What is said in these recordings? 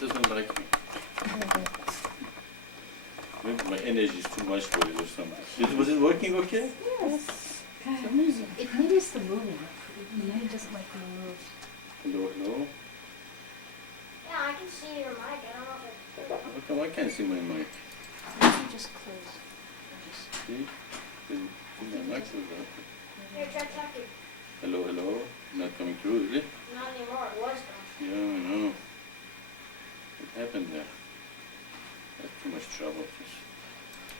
just doesn't like me. Maybe my energy is too much for it or something. Was it working okay? Yes. It's amazing. Maybe it's the moving. Maybe it doesn't like being moved. Hello, hello. Yeah, I can see your mic. I don't know if it's... How come I can't see my mic? Maybe just close. See? My mic was up. Here, try talking. Hello, hello. Not coming through, is it? Not anymore. It was though. Yeah, I know. What happened there? That's too much trouble.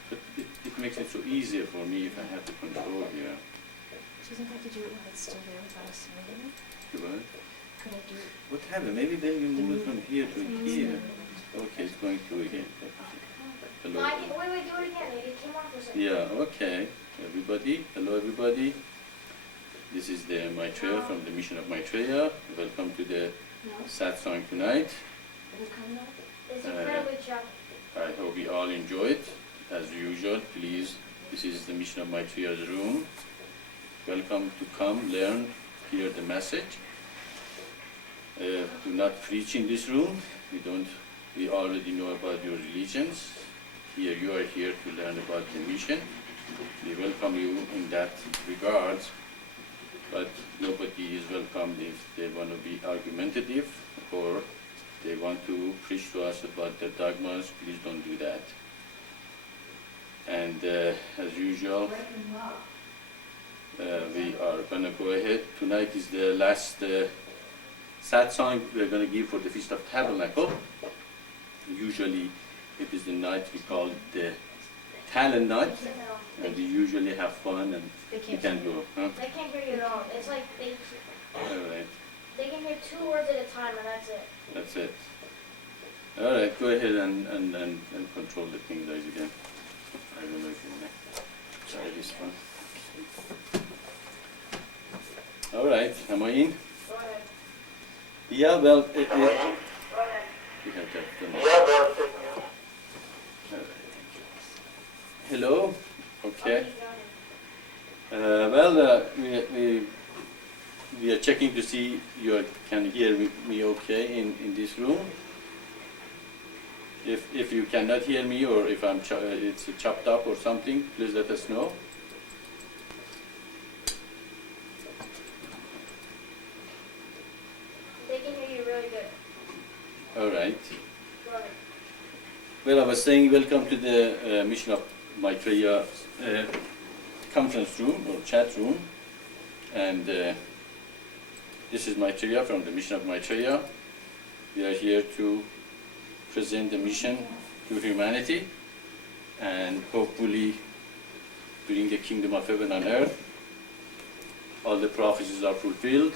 But it makes it so easier for me if I have the control here. Do you think I could do it while it's still there without us moving it? Do what? Could I do it? What happened? Maybe then you move it from here to here. Okay, it's going through again. Hello. No, I can, wait, do it again. It came off for a second. Yeah, okay. Everybody, hello everybody. This is the Maitreya from the mission of Maitreya. Welcome to the Satsang tonight. Is it coming out? It's incredibly choppy. I hope you all enjoy it. As usual, please, this is the mission of Maitreya's room. Welcome to come, learn, hear the message. Do not preach in this room. We already know about your religions. Here you are here to learn about the mission. We welcome you in that regard, but nobody is welcome if they want to be argumentative or they want to preach to us about their dogmas. Please don't do that. And as usual, we are going to go ahead. Tonight is the last satsang we're going to give for the Feast of Tabernacle. Usually it is the night we call the talent night, and we usually have fun and we can go. Huh? They can't hear you at all. It's like Alright, they can hear 2 words at a time and that's it. that's it. Alright, go ahead and control the thing guys again. I don't know if you want to try this one. Alright, am I in? Go ahead. Yeah, well, Go ahead. we have that. Hello. Okay. Well, we are checking to see you can hear me okay in this room. If you cannot hear me or if it's chopped up or something, please let us know. They can hear you really good. All right. Go ahead. Well, I was saying welcome to the mission of Maitreya conference room or chat room, and this is Maitreya from the mission of Maitreya. We are here to present the mission to humanity and hopefully bring the kingdom of heaven on earth. All the prophecies are fulfilled,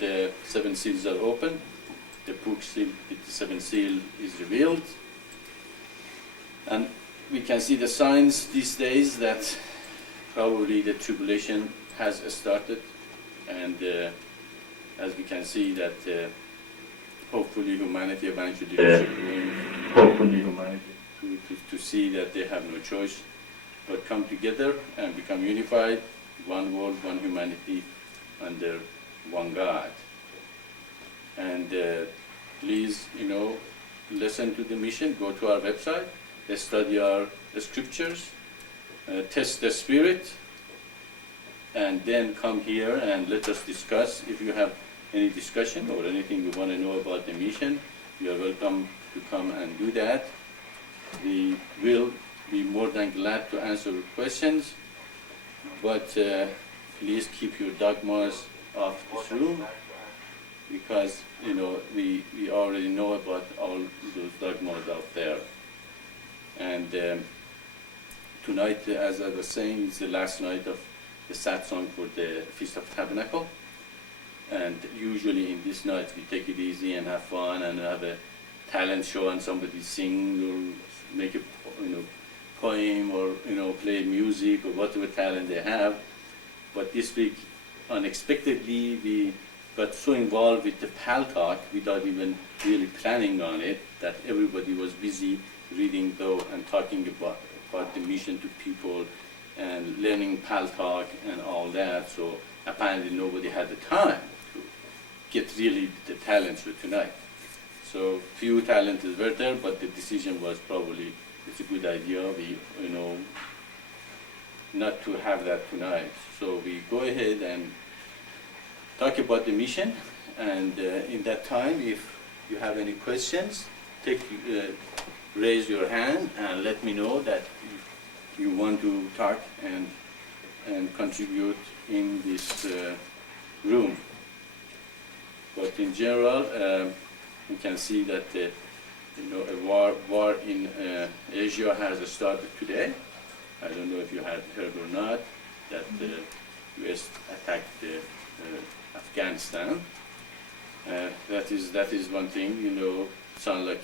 the 7 seals are open, the book seal with the 7 seal is revealed, and we can see the signs these days that probably the tribulation has started, and as we can see that hopefully humanity eventually to see that they have no choice but come together and become unified, one world, one humanity, under one God. And please, listen to the mission, go to our website, study our scriptures, test the spirit, and then come here and let us discuss. If you have any discussion or anything you want to know about the mission, you are welcome to come and do that. We will be more than glad to answer questions, but please keep your dogmas off this room, because we already know about all those dogmas out there. And tonight, as I was saying, is the last night of the satsang for the Feast of Tabernacle. And usually in this night we take it easy and have fun and have a talent show and somebody sing or make a poem or play music or whatever talent they have. But this week, unexpectedly, we got so involved with the Pal Talk without even really planning on it that everybody was busy reading though and talking about the mission to people and learning Pal Talk and all that. So apparently nobody had the time to get really the talent for tonight. So few talents were there, but the decision was probably it's a good idea. We, not to have that tonight. So we go ahead and talk about the mission. And in that time, if you have any questions, raise your hand and let me know that you want to talk and contribute in this room. But in general, we can see that a war in Asia has started today. I don't know if you had heard or not that the U.S. attacked Afghanistan. That is one thing. Sound like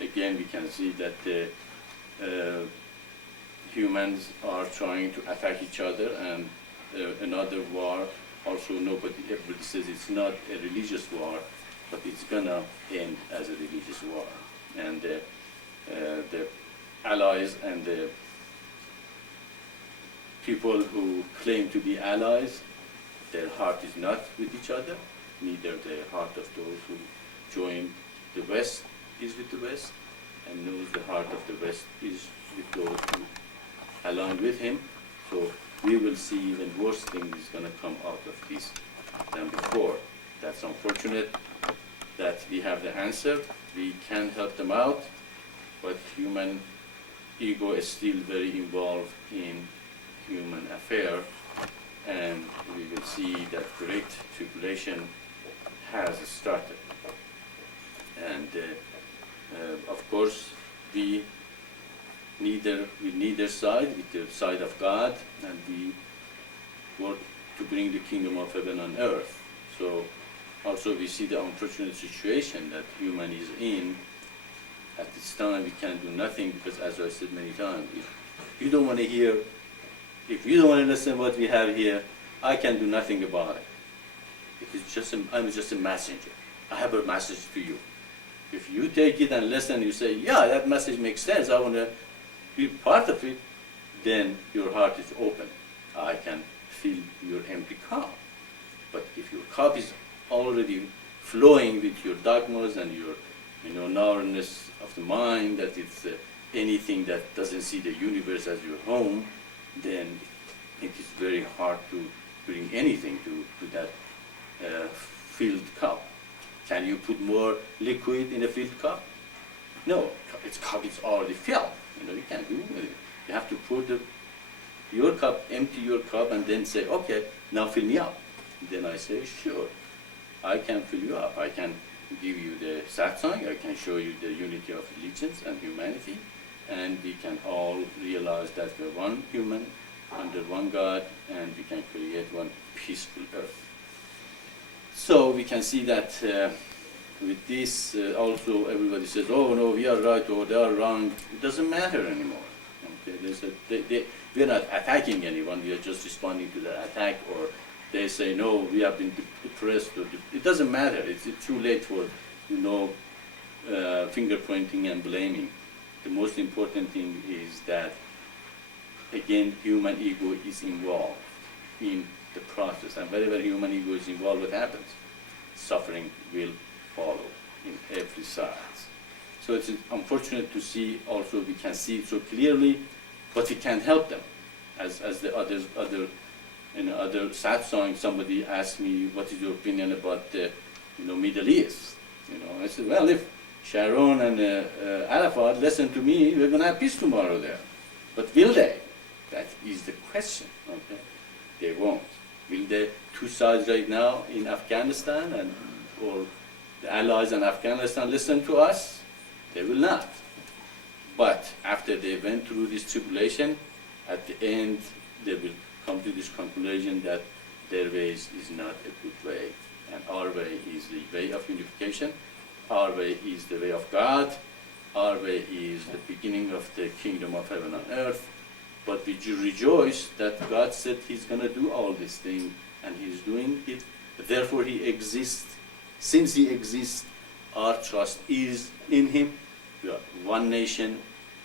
again we can see that humans are trying to attack each other, and another war. Also, everybody says it's not a religious war, but it's gonna end as a religious war. And the allies and the people who claim to be allies, their heart is not with each other. Neither the heart of those who join the West is with the West, and knows the heart of the West is with those who along with him. So we will see even worse things is going to come out of this than before. That's unfortunate that we have the answer. We can help them out, but human ego is still very involved in human affair, and we will see that great tribulation has started. And of course, we neither side, with the side of God, and we work to bring the kingdom of heaven on earth. So also we see the unfortunate situation that human is in. At this time we can do nothing because, as I said many times, if you don't want to hear, if you don't want to listen what we have here, I can do nothing about it. I'm just a messenger. I have a message to you. If you take it and listen, you say, yeah, that message makes sense, I want to be part of it, then your heart is open. I can fill your empty cup. But if your cup is already flowing with your dogmas and your narrowness of the mind, that it's anything that doesn't see the universe as your home, then it is very hard to bring anything to that filled cup. Can you put more liquid in a filled cup? No, its cup is already filled. You can't do it. You have to pour your cup, empty your cup, and then say, okay, now fill me up. Then I say, sure, I can fill you up. I can give you the Satsang. I can show you the unity of religions and humanity, and we can all realize that we're one human under one God, and we can create one peaceful earth. So we can see that with this, also everybody says, oh no, we are right or they are wrong. It doesn't matter anymore. Okay? We are not attacking anyone, we are just responding to the attack, or they say, no, we have been depressed. It doesn't matter. It's too late for, finger pointing and blaming. The most important thing is that, again, human ego is involved in the process. And wherever human ego is involved, what happens? Suffering will follow in every side. So it's unfortunate to see also, we can see it so clearly, but we can't help them. As the other satsang, somebody asked me, what is your opinion about the Middle East? I said, well, if Sharon and Arafat listen to me, we're going to have peace tomorrow there. But will they? That is the question. Okay? They won't. Will the two sides right now in Afghanistan or the allies in Afghanistan listen to us? They will not. But after they went through this tribulation, at the end they will come to this conclusion that their ways is not a good way, and our way is the way of unification. Our way is the way of God. Our way is the beginning of the kingdom of heaven on earth. But we rejoice that God said He's going to do all these things, and He's doing it. Therefore, He exists. Since He exists, our trust is in Him. We are one nation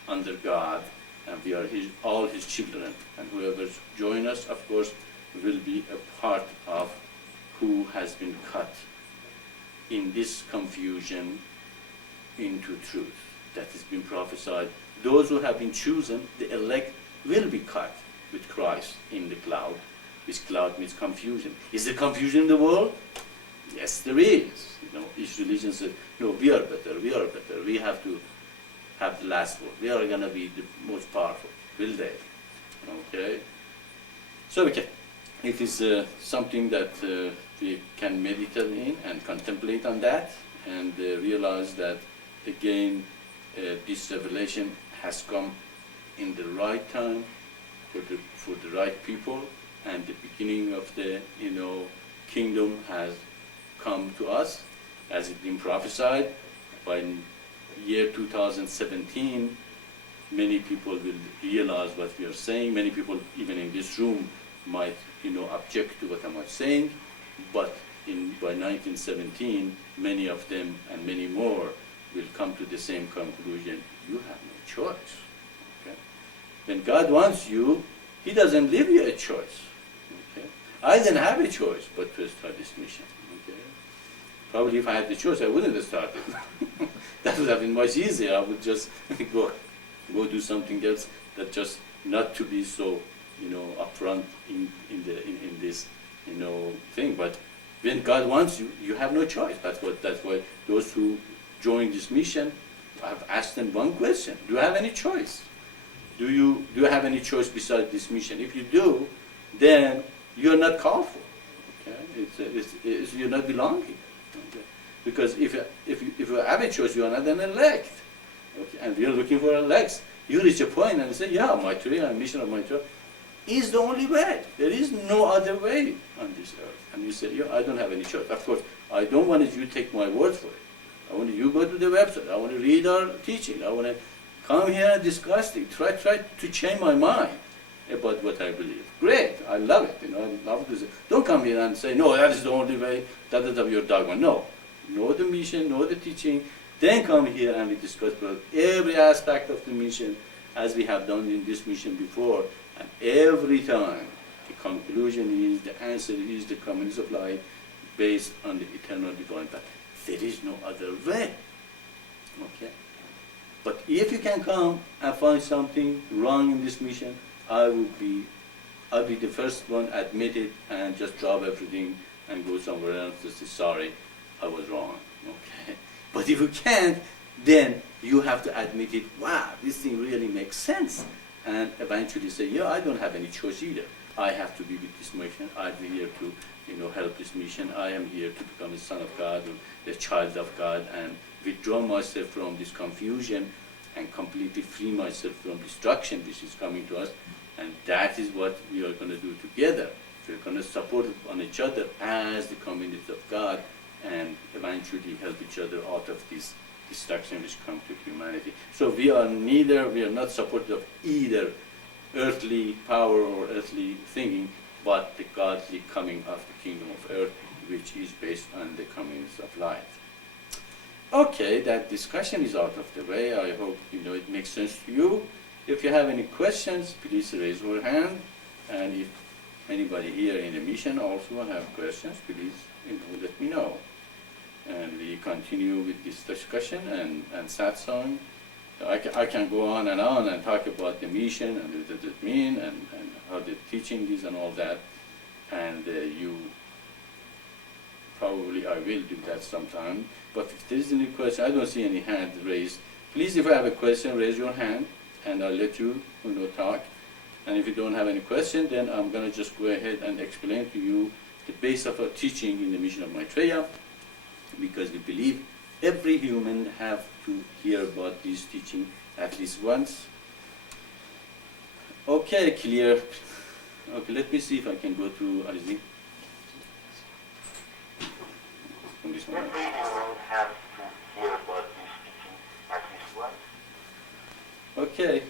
under God, and we are all His children. And whoever joins us, of course, will be a part of who has been cut in this confusion into truth. That has been prophesied. Those who have been chosen, the elect, will be caught with Christ in the cloud. This cloud means confusion. Is there confusion in the world? Yes, there is. Each religion says, no, we are better, we are better. We have to have the last word. We are going to be the most powerful. Will they? Okay. So it is something that we can meditate in and contemplate on that, and realize that again this revelation has come in the right time for the right people, and the beginning of the kingdom has come to us as it's been prophesied. By year 2017, many people will realize what we are saying. Many people, even in this room, might object to what I'm saying, but by 1917, many of them and many more will come to the same conclusion. You have no choice. Okay? When God wants you, He doesn't give you a choice. Okay? I didn't have a choice but to start this mission. Okay? Probably if I had the choice, I wouldn't have started. That would have been much easier. I would just go do something else, that just not to be so upfront in this thing. But when God wants you, you have no choice. That's why those who join this mission, I've asked them one question: do you have any choice? Do you have any choice besides this mission? If you do, then you're not called for. Okay? You're not belonging. Okay? Because if you have a choice, you are not an elect. Okay? And we are looking for elects. You reach a point and say, yeah, Maitreya, mission of Maitreya is the only way. There is no other way on this earth. And you say, yeah, I don't have any choice. Of course, I don't want you to take my word for it. I want you to go to the website. I want to read our teaching. I want to come here and discuss it. Try to change my mind about what I believe. Great, I love it. I love to say. Don't come here and say, no, that is the only way. That is your dogma. No, know the mission, know the teaching. Then come here and we discuss about every aspect of the mission, as we have done in this mission before. And every time, the conclusion is, the answer is the communities of light based on the eternal divine path. There is no other way. Okay? But if you can come and find something wrong in this mission, I'll be the first one admit it and just drop everything and go somewhere else to say, sorry, I was wrong. Okay? But if you can't, then you have to admit it. Wow, this thing really makes sense. And eventually say, yeah, I don't have any choice either. I have to be with this mission. I'm here to help this mission. I am here to become a son of God, or a child of God, and withdraw myself from this confusion and completely free myself from destruction which is coming to us. And that is what we are going to do together. We're going to support on each other as the community of God, and eventually help each other out of this destruction which comes to humanity. So we are not supportive of either earthly power or earthly thinking, but the godly coming of the kingdom of earth, which is based on the comings of light. Okay, that discussion is out of the way. I hope it makes sense to you. If you have any questions, please raise your hand. And if anybody here in the mission also have questions, please let me know. And we continue with this discussion and satsang. I can go on and talk about the mission and what does it mean and how the teaching is and all that. And probably I will do that sometime. But if there is any question, I don't see any hand raised. Please, if you have a question, raise your hand and I'll let you talk. And if you don't have any question, then I'm going to just go ahead and explain to you the base of our teaching in the mission of Maitreya, because we believe every human have to hear about this teaching at least once. Okay, clear. Okay, let me see if I can go to Isaac. On this one. Every human has to hear about this teaching at least once. Okay.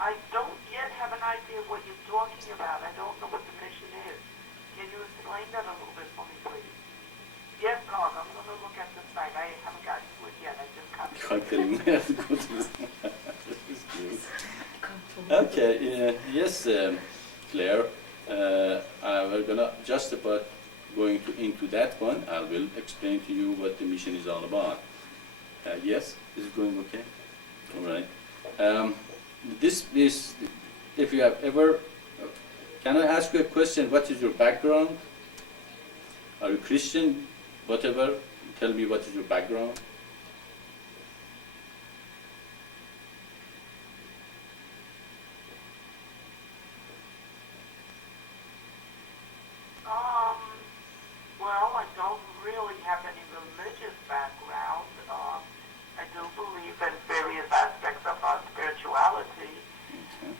I don't yet have an idea of what you're talking about. I don't know what the mission is. Can you explain that a little bit for me, please? Yes, Carl, I'm going to look at the site. I haven't gotten to it yet. I just got to it. Okay, yes, Claire. We're going to just about going into that one, I will explain to you what the mission is all about. Yes, is it going okay? All right. This is, if you have ever, can I ask you a question? What is your background? Are you Christian? Whatever. Tell me what is your background. Well, I don't really have any religious background. I do believe in various aspects of our spirituality. Okay.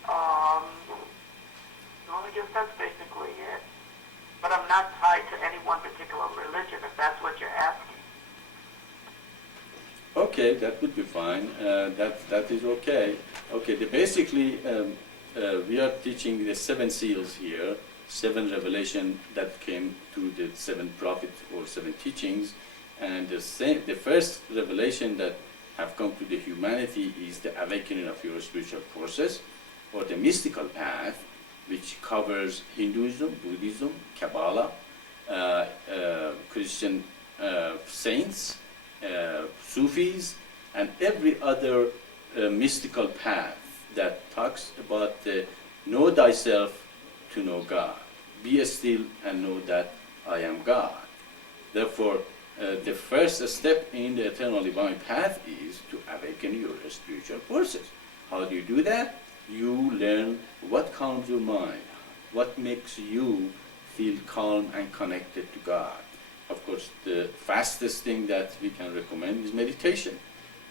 Well, I guess that's basically it. But I'm not tied to any one particular religion, if that's what you're asking. Okay, that would be fine. That is okay. Okay, basically we are teaching the 7 seals here, 7 revelation that came through the 7 prophets or 7 teachings, and the first revelation that have come to the humanity is the awakening of your spiritual forces, or the mystical path, which covers Hinduism, Buddhism, Kabbalah, Christian saints, Sufis, and every other mystical path that talks about the know thyself to know God. Be still and know that I am God. Therefore, the first step in the eternal divine path is to awaken your spiritual forces. How do you do that? You learn what calms your mind, what makes you feel calm and connected to God. Of course, the fastest thing that we can recommend is meditation.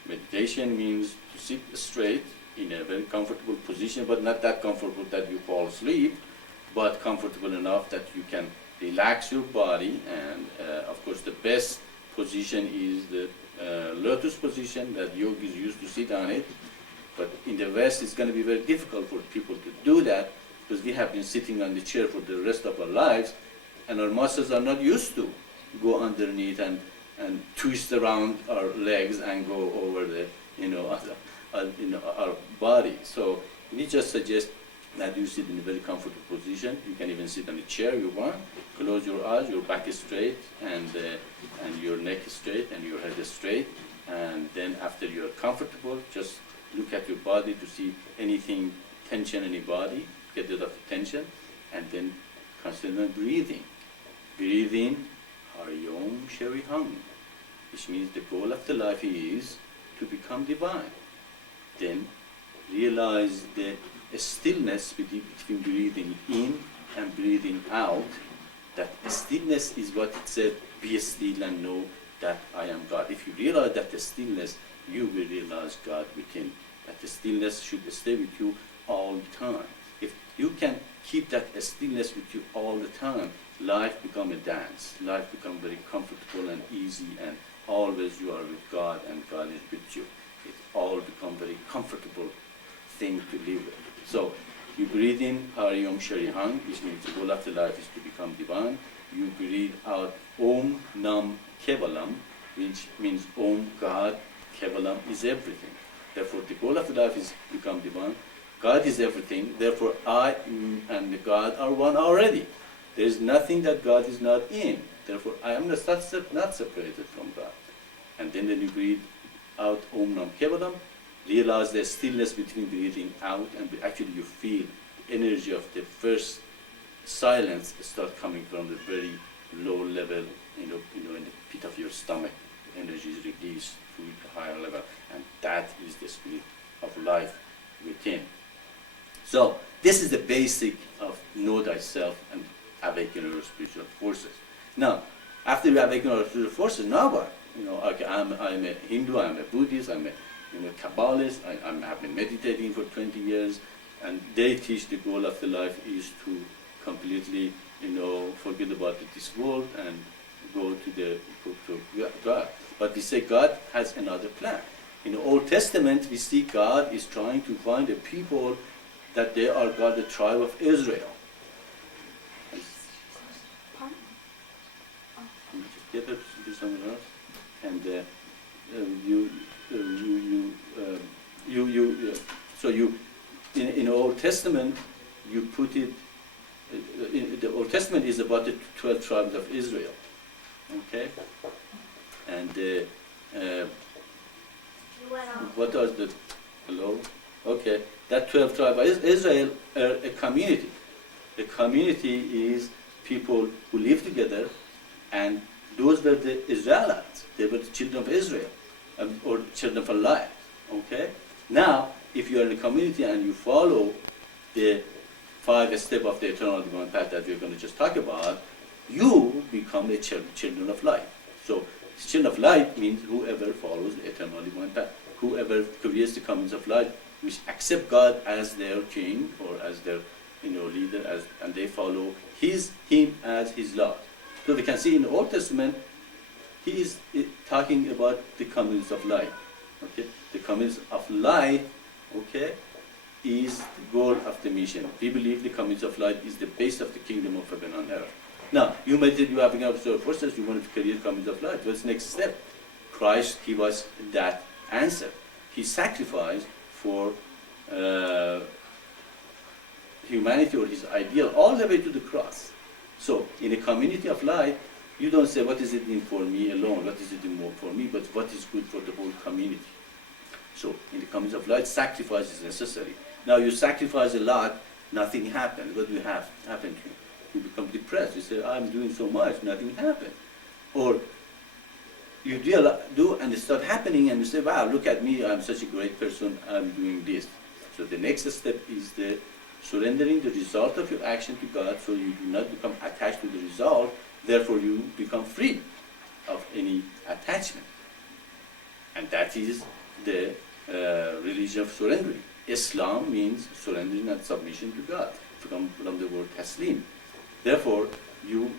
Meditation means to sit straight in a very comfortable position, but not that comfortable that you fall asleep, but comfortable enough that you can relax your body. And of course, the best position is the lotus position that yogis used to sit on it. But in the West, it's going to be very difficult for people to do that because we have been sitting on the chair for the rest of our lives, and our muscles are not used to go underneath and twist around our legs and go over the our body. So we just suggest that you sit in a very comfortable position. You can even sit on a chair you want. Close your eyes, your back is straight, and your neck is straight, and your head is straight. And then after you're comfortable, just look at your body to see anything, tension in your body, get rid of the tension, and then consider breathing. Breathe in, Hari Om Shri Hum, which means the goal of the life is to become divine. Then realize the stillness between breathing in and breathing out. That stillness is what it said, be still and know that I am God. If you realize that the stillness, you will realize God within. That the stillness should stay with you all the time. If you can keep that stillness with you all the time, life become a dance. Life become very comfortable and easy, and always you are with God and God is with you. It all become very comfortable thing to live with. So you breathe in Hari Om Shri Hum, which means the goal of the life is to become divine. You breathe out Om Nam Kevalam, which means Om God, Kevalam is everything. Therefore the goal of the life is to become divine. God is everything, therefore I and God are one already. There is nothing that God is not in. Therefore I am not separated from God. And then you breathe out Om Nam Kevalam, realize the stillness between breathing out and actually you feel the energy of the first silence start coming from the very low level, in the pit of your stomach. The energy is released to the higher level, and that is the spirit of life within. So this is the basic of know thyself and awaken your spiritual forces. Now, after we awaken our spiritual forces, now what? Okay, I'm a Hindu, I'm a Buddhist, I'm a Kabbalist, I've been meditating for 20 years, and they teach the goal of the life is to completely, forget about this world and go to God. But we say God has another plan. In the Old Testament, we see God is trying to find a people that they are called the tribe of Israel. Get up to someone else, and so in the Old Testament, you put it the Old Testament is about the 12 tribes of Israel. Okay? And You went on. what are the, hello? Okay, that 12 tribes of Israel are a community. A community is people who live together, and those were the Israelites. They were the children of Israel, or children of light. Okay? Now, if you are in a community and you follow the 5 steps of the eternal divine path that we're going to just talk about, you become the children of light. So, children of light means whoever follows the eternal divine path, whoever creates the communities of light, which accept God as their king or as their leader, and they follow him as his Lord. So we can see in the Old Testament, he is talking about the communities of light. Okay, the communities of light, okay, is the goal of the mission. We believe the communities of light is the base of the kingdom of heaven on earth. Now, you might say you have enough forces, you want to create communities of light. What's the next step? Christ gave us that answer. He sacrificed for humanity or his ideal all the way to the cross. So, in a community of light, you don't say, what is it in for me alone, what is it in more for me, but what is good for the whole community. So, in the community of light, sacrifice is necessary. Now, you sacrifice a lot, nothing happens. What will happen to you? You become depressed. You say, I'm doing so much, nothing happened. Or you do and it starts happening and you say, wow, look at me, I'm such a great person, I'm doing this. So the next step is the surrendering the result of your action to God, so you do not become attached to the result, therefore you become free of any attachment. And that is the religion of surrendering. Islam means surrendering and submission to God, from the word taslim. Therefore, you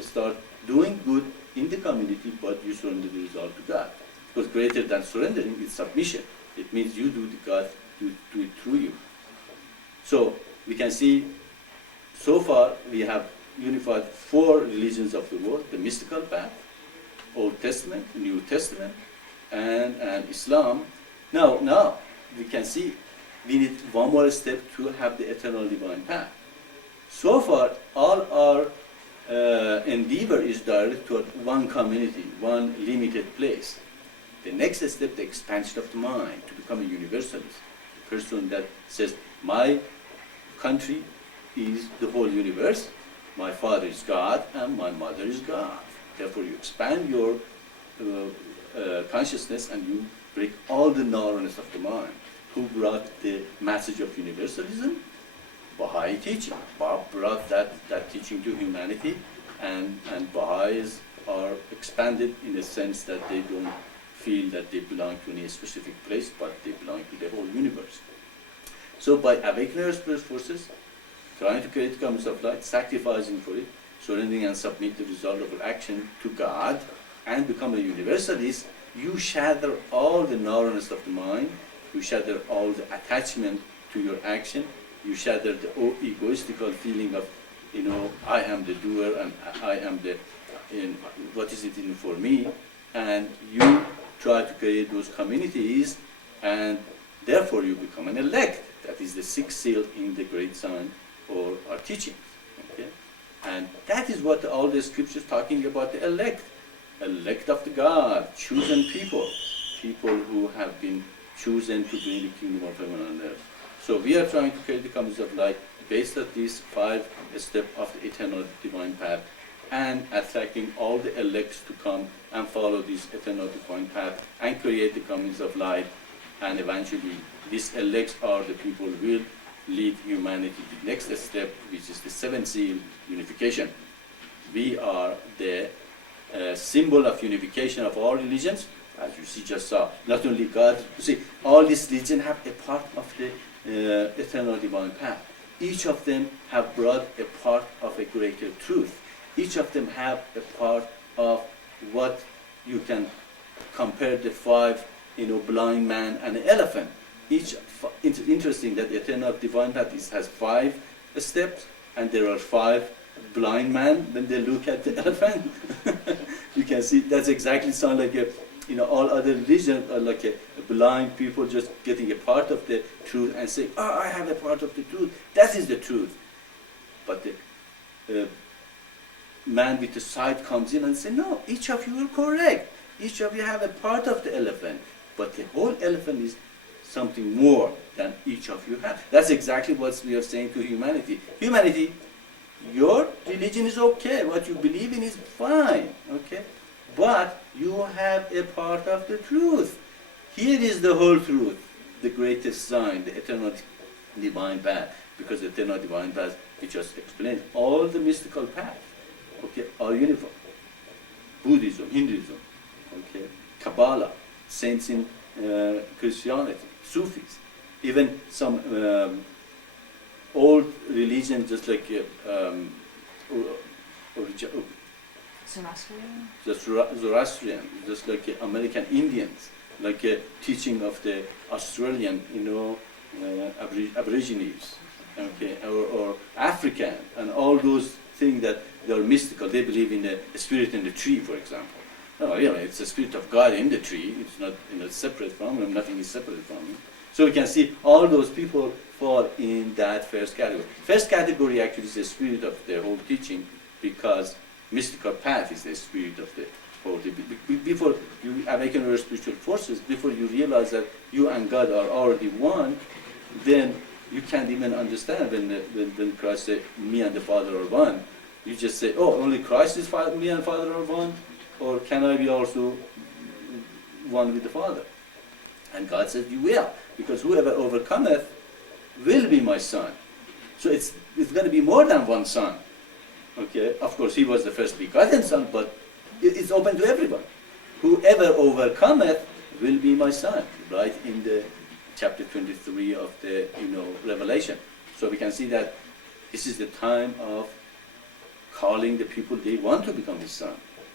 start doing good in the community, but you surrender the result to God. Because greater than surrendering is submission. It means you do the God do it through you. So we can see, so far we have unified 4 religions of the world: the mystical path, Old Testament, New Testament, and Islam. Now we can see we need one more step to have the eternal divine path. So far, all our endeavor is directed toward one community, one limited place. The next step, the expansion of the mind, to become a universalist. A person that says, my country is the whole universe, my father is God, and my mother is God. Therefore, you expand your consciousness and you break all the narrowness of the mind. Who brought the message of universalism? Baha'i teaching. Bob brought that teaching to humanity, and Baha'is are expanded in the sense that they don't feel that they belong to any specific place, but they belong to the whole universe. So by awakening our spirit forces, trying to create communities of light, sacrificing for it, surrendering and submit the result of our action to God, and become a universalist, you shatter all the narrowness of the mind, you shatter all the attachment to your action, you shatter the egoistical feeling of, I am the doer and I am what is it in for me, and you try to create those communities, and therefore you become an elect. That is the 6th seal in the great sign or our teachings. Okay? And that is what all the scriptures talking about, the elect of the God, chosen people who have been chosen to bring the kingdom of heaven on earth. So we are trying to create the communities of light based on these 5 steps of the eternal divine path, and attracting all the elects to come and follow this eternal divine path and create the communities of light. And eventually, these elects are the people who will lead humanity to the next step, which is the 7th seal, unification. We are the symbol of unification of all religions, as you just saw. Not only God, you see, all these religions have a part of the eternal divine path. Each of them have brought a part of a greater truth. Each of them have a part of what you can compare the 5, blind man and an elephant. It's interesting that the eternal divine path has 5 steps, and there are 5 blind men when they look at the elephant. You can see that's exactly sound like all other religions are like a blind people just getting a part of the truth and saying, I have a part of the truth. That is the truth. But the man with the sight comes in and says, no, each of you are correct. Each of you have a part of the elephant, but the whole elephant is something more than each of you have. That's exactly what we are saying to humanity. Humanity, your religion is okay, what you believe in is fine, okay? But you have a part of the truth. Here is the whole truth, the greatest sign, the eternal divine path. Because the eternal divine path, we just explained, all the mystical paths, okay, are uniform. Buddhism, Hinduism, okay, Kabbalah, saints in Christianity, Sufis, even some old religions, just like Zoroastrian? Zoroastrian, just like American Indians, like a teaching of the Australian, Aborigines, okay, or African, and all those things that they are mystical. They believe in the spirit in the tree, for example. No, it's the spirit of God in the tree. It's not separate from him. Nothing is separate from him. So we can see all those people fall in that first category. First category actually is the spirit of the whole teaching, because mystical path is the spirit of the whole thing. Before you awaken your spiritual forces, before you realize that you and God are already one, then you can't even understand when Christ said, me and the Father are one. You just say, oh, only Christ is me and Father are one? Or can I be also one with the Father? And God said, you will, because whoever overcometh will be my son. So it's going to be more than one son. Okay, of course he was the first begotten son, but it's open to everyone. Whoever overcometh will be my son, right in the chapter 23 of the Revelation. So we can see that this is the time of calling the people they want to become his son.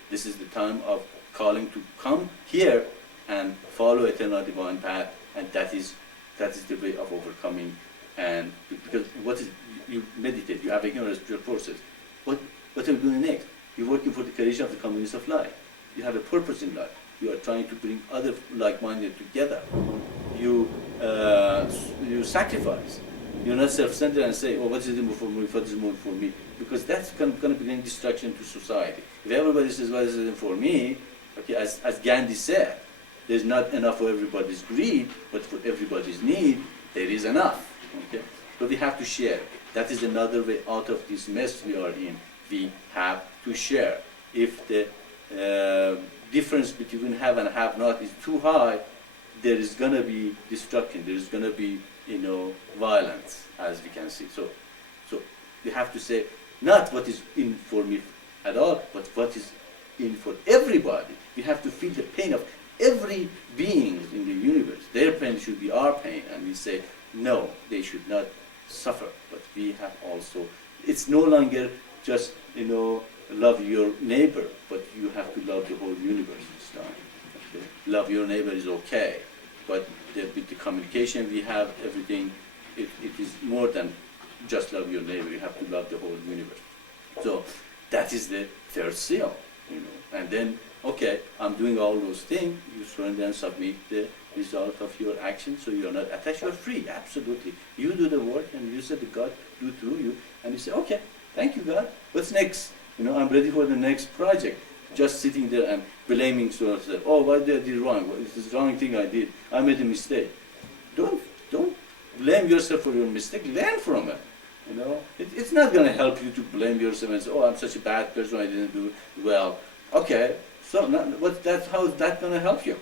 This is the time of calling to come here and follow eternal divine path, and that is the way of overcoming. And because what is you meditate, you have your spiritual forces. What are you doing next? You're working for the creation of the communities of life. You have a purpose in life. You are trying to bring other like-minded together. You sacrifice. You're not self-centered and say, oh, what is it for me, what is it for me? Because that's going to bring destruction to society. If everybody says, what is it for me, okay, as Gandhi said, there's not enough for everybody's greed, but for everybody's need, there is enough. Okay? But we have to share. That is another way out of this mess we are in. We have to share. If the difference between have and have not is too high, there is going to be destruction. There is going to be, violence, as we can see. So we have to say not what is in for me at all, but what is in for everybody. We have to feel the pain of every being in the universe. Their pain should be our pain, and we say no, they should not suffer. But we have also. It's no longer just love your neighbor, but you have to love the whole universe this time. Okay? Love your neighbor is okay, but with the communication we have, everything, it is more than just love your neighbor. You have to love the whole universe. So that is the third seal, And then, okay, I'm doing all those things. You surrender and submit the result of your action, so you're not attached. You're free, absolutely. You do the work, and you said the God do through you, and you say, okay, thank you, God. What's next? I'm ready for the next project. Just sitting there and blaming yourself. Oh, what did I do wrong? It's the wrong thing I did. I made a mistake. Don't blame yourself for your mistake. Learn from it. It's not going to help you to blame yourself and say, oh, I'm such a bad person. I didn't do well. Okay, so how is that going to help you?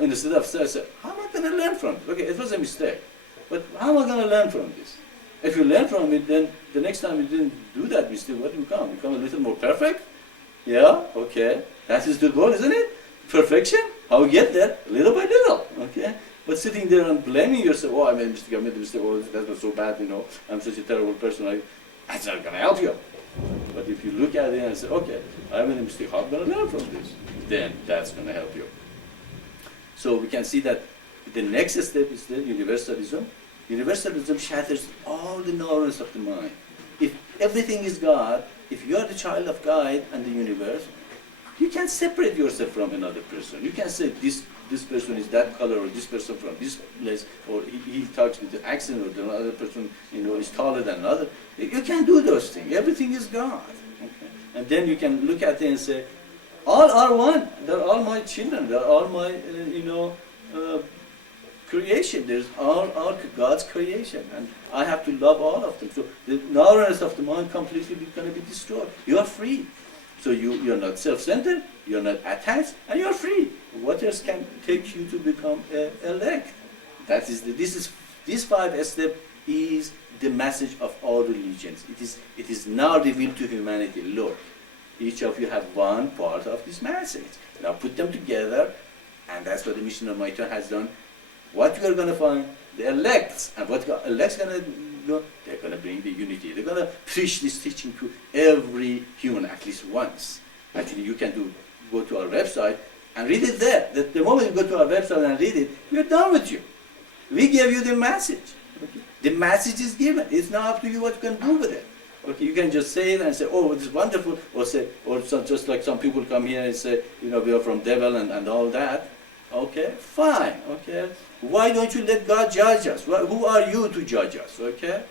Instead of saying, how am I going to learn from it? Okay, it was a mistake, but how am I going to learn from this? If you learn from it, then the next time you didn't do that mistake, what do you become? Become a little more perfect? Yeah, okay. That is the goal, isn't it? Perfection? How we get there? Little by little, okay? But sitting there and blaming yourself, oh, I made a mistake, oh, that was so bad, I'm such a terrible person, that's not going to help you. But if you look at it and say, okay, I made a mistake, how am I going to learn from this? Then that's going to help you. So we can see that the next step is the universalism. Universalism shatters all the norms of the mind. If everything is God, if you are the child of God and the universe, You can't separate yourself from another person. You can't say this person is that color, or this person from this place, or he talks with the accent, or the other person is taller than another. You can't do those things. Everything is God. Okay? And then you can look at it and say, all are one. They're all my children. They're all my creation. There's all God's creation, and I have to love all of them. So the narrowness of the mind completely going to be destroyed. You are free. So you're not self-centered, you're not attached, and you're free. What else can take you to become elect? This 5 step is the message of all religions. It is now revealed to humanity. Look, each of you have one part of this message. Now put them together, and that's what the mission of Maitreya has done. What you are going to find, the elects, and what the elects going to do, they're going to bring the unity. They're going to preach this teaching to every human at least once. Actually, you can go to our website and read it there. The moment you go to our website and read it, we're done with you. We gave you the message. Okay? The message is given. It's now up to you what you can do with it. Okay, you can just say it and say, oh, it's wonderful, just like some people come here and say, we are from devil and all that. Okay, fine, okay. Why don't you let God judge us? Who are you to judge us, okay?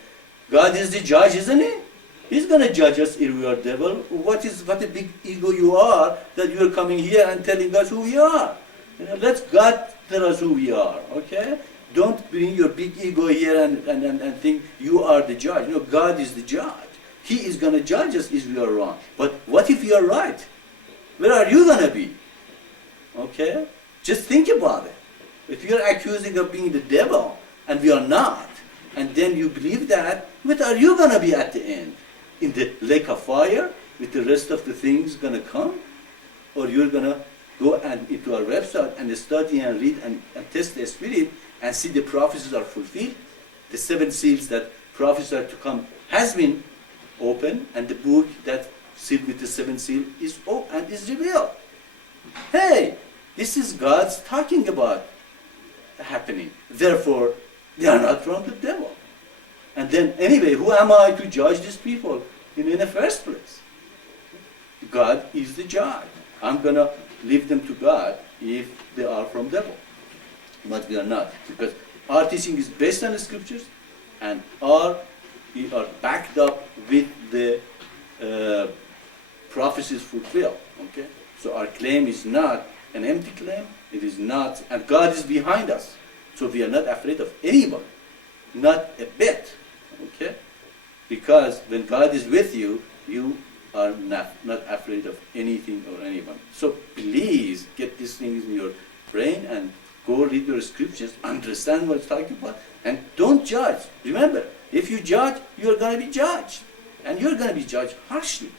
God is the judge, isn't he? He's going to judge us if we are devil. What a big ego you are that you are coming here and telling us who we are. Let God tell us who we are, okay? Don't bring your big ego here and think you are the judge. God is the judge. He is going to judge us if we are wrong. But what if we are right? Where are you going to be? Okay? Just think about it. If you are accusing of being the devil, and we are not, and then you believe that, what are you going to be at the end? In the lake of fire, with the rest of the things going to come? Or you're going to go into our website and study and read and test the spirit and see the prophecies are fulfilled? The 7 seals that prophesied to come has been opened, and the book that sealed with the 7 seal is open and is revealed. Hey! This is God's talking about happening. Therefore, they are not from the devil. And then, anyway, who am I to judge these people in the first place? God is the judge. I'm going to leave them to God if they are from devil. But we are not. Because our teaching is based on the scriptures, and we are backed up with the prophecies fulfilled. Okay? So our claim is not an empty claim. It is not, and God is behind us. So we are not afraid of anyone. Not a bit. Okay? Because when God is with you, you are not afraid of anything or anyone. So please get these things in your brain and go read your scriptures, understand what it's talking about, and don't judge. Remember, if you judge, you're going to be judged. And you're going to be judged harshly.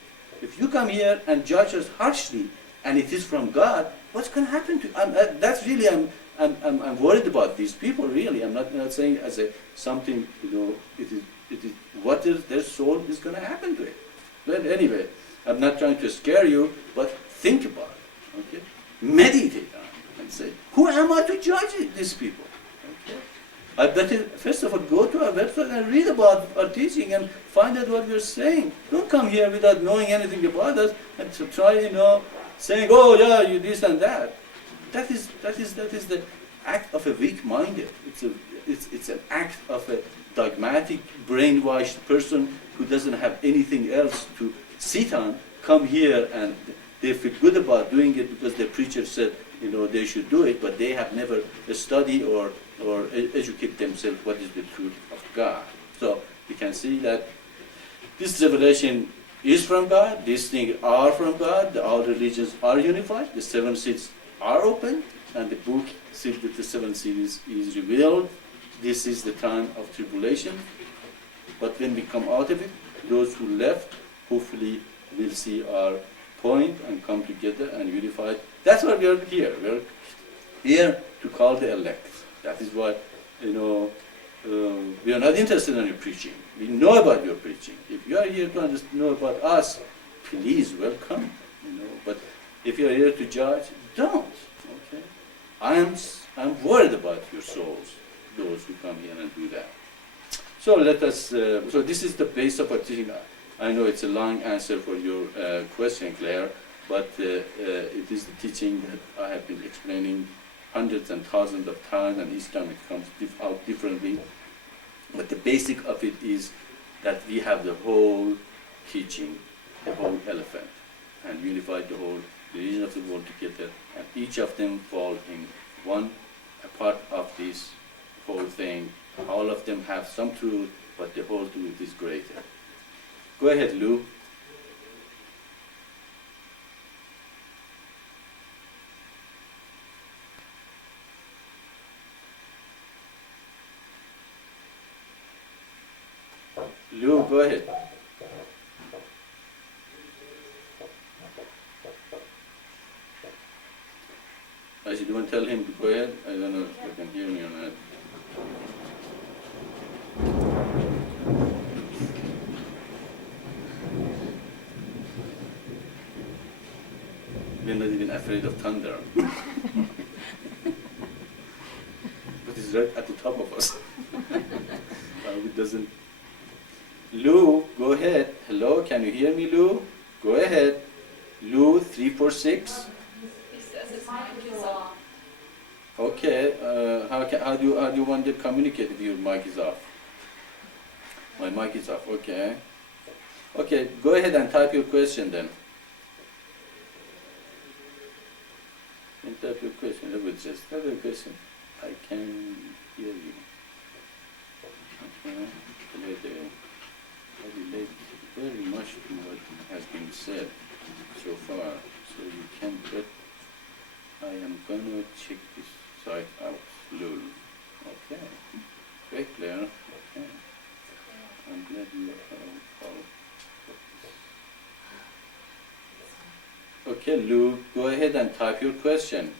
If you come here and judge us harshly, and it is from God, what's going to happen to you? That's really, I'm worried about these people, really. I'm not saying as something, it is what is their soul is going to happen to it. But anyway, I'm not trying to scare you, but think about it, okay? Meditate on it and say, who am I to judge these people? Okay? I better, first of all, go to our website and read about our teaching and find out what we're saying. Don't come here without knowing anything about us and to try, saying, oh yeah, you this and that. That is the act of a weak-minded. It's an act of a dogmatic, brainwashed person who doesn't have anything else to sit on, come here and they feel good about doing it because the preacher said, they should do it, but they have never studied or educate themselves what is the truth of God. So you can see that this revelation is from God, these things are from God, all religions are unified, the 7 seals are open, and the book sealed with the 7 seals is revealed. This is the time of tribulation. But when we come out of it, those who left, hopefully will see our point and come together and unified. That's why we are here. We are here to call the elect. That is why, we are not interested in your preaching. We know about your preaching. If you are here to know about us, please welcome. But if you are here to judge, don't. Okay? I'm worried about your souls, those who come here and do that. So let us. So this is the base of our teaching. I know it's a long answer for your question, Claire, but it is the teaching that I have been explaining hundreds and thousands of times, and each time it comes out differently. But the basic of it is that we have the whole teaching, the whole elephant, and unified the whole religion of the world together, and each of them fall in one a part of this whole thing. All of them have some truth, but the whole truth is greater. Go ahead, Lou. Lou, go ahead. Actually, do you want to tell him to go ahead? I don't know if you can hear me or not. We're not even afraid of thunder. But it's right at the top of us. It doesn't. Lou, go ahead. Hello, can you hear me, Lou? Go ahead. Lou, 346. He says his mic is off. Okay, how do you want to communicate if your mic is off? My mic is off, okay. Okay, go ahead and type your question then. And type your question. It was just type your question. I can hear you. Okay, I relate very much to what has been said so far, so you can get. I am gonna check this site out, Lul. Okay, great, Claire. Okay, I'm glad you called. Okay, Lou, go ahead and type your question.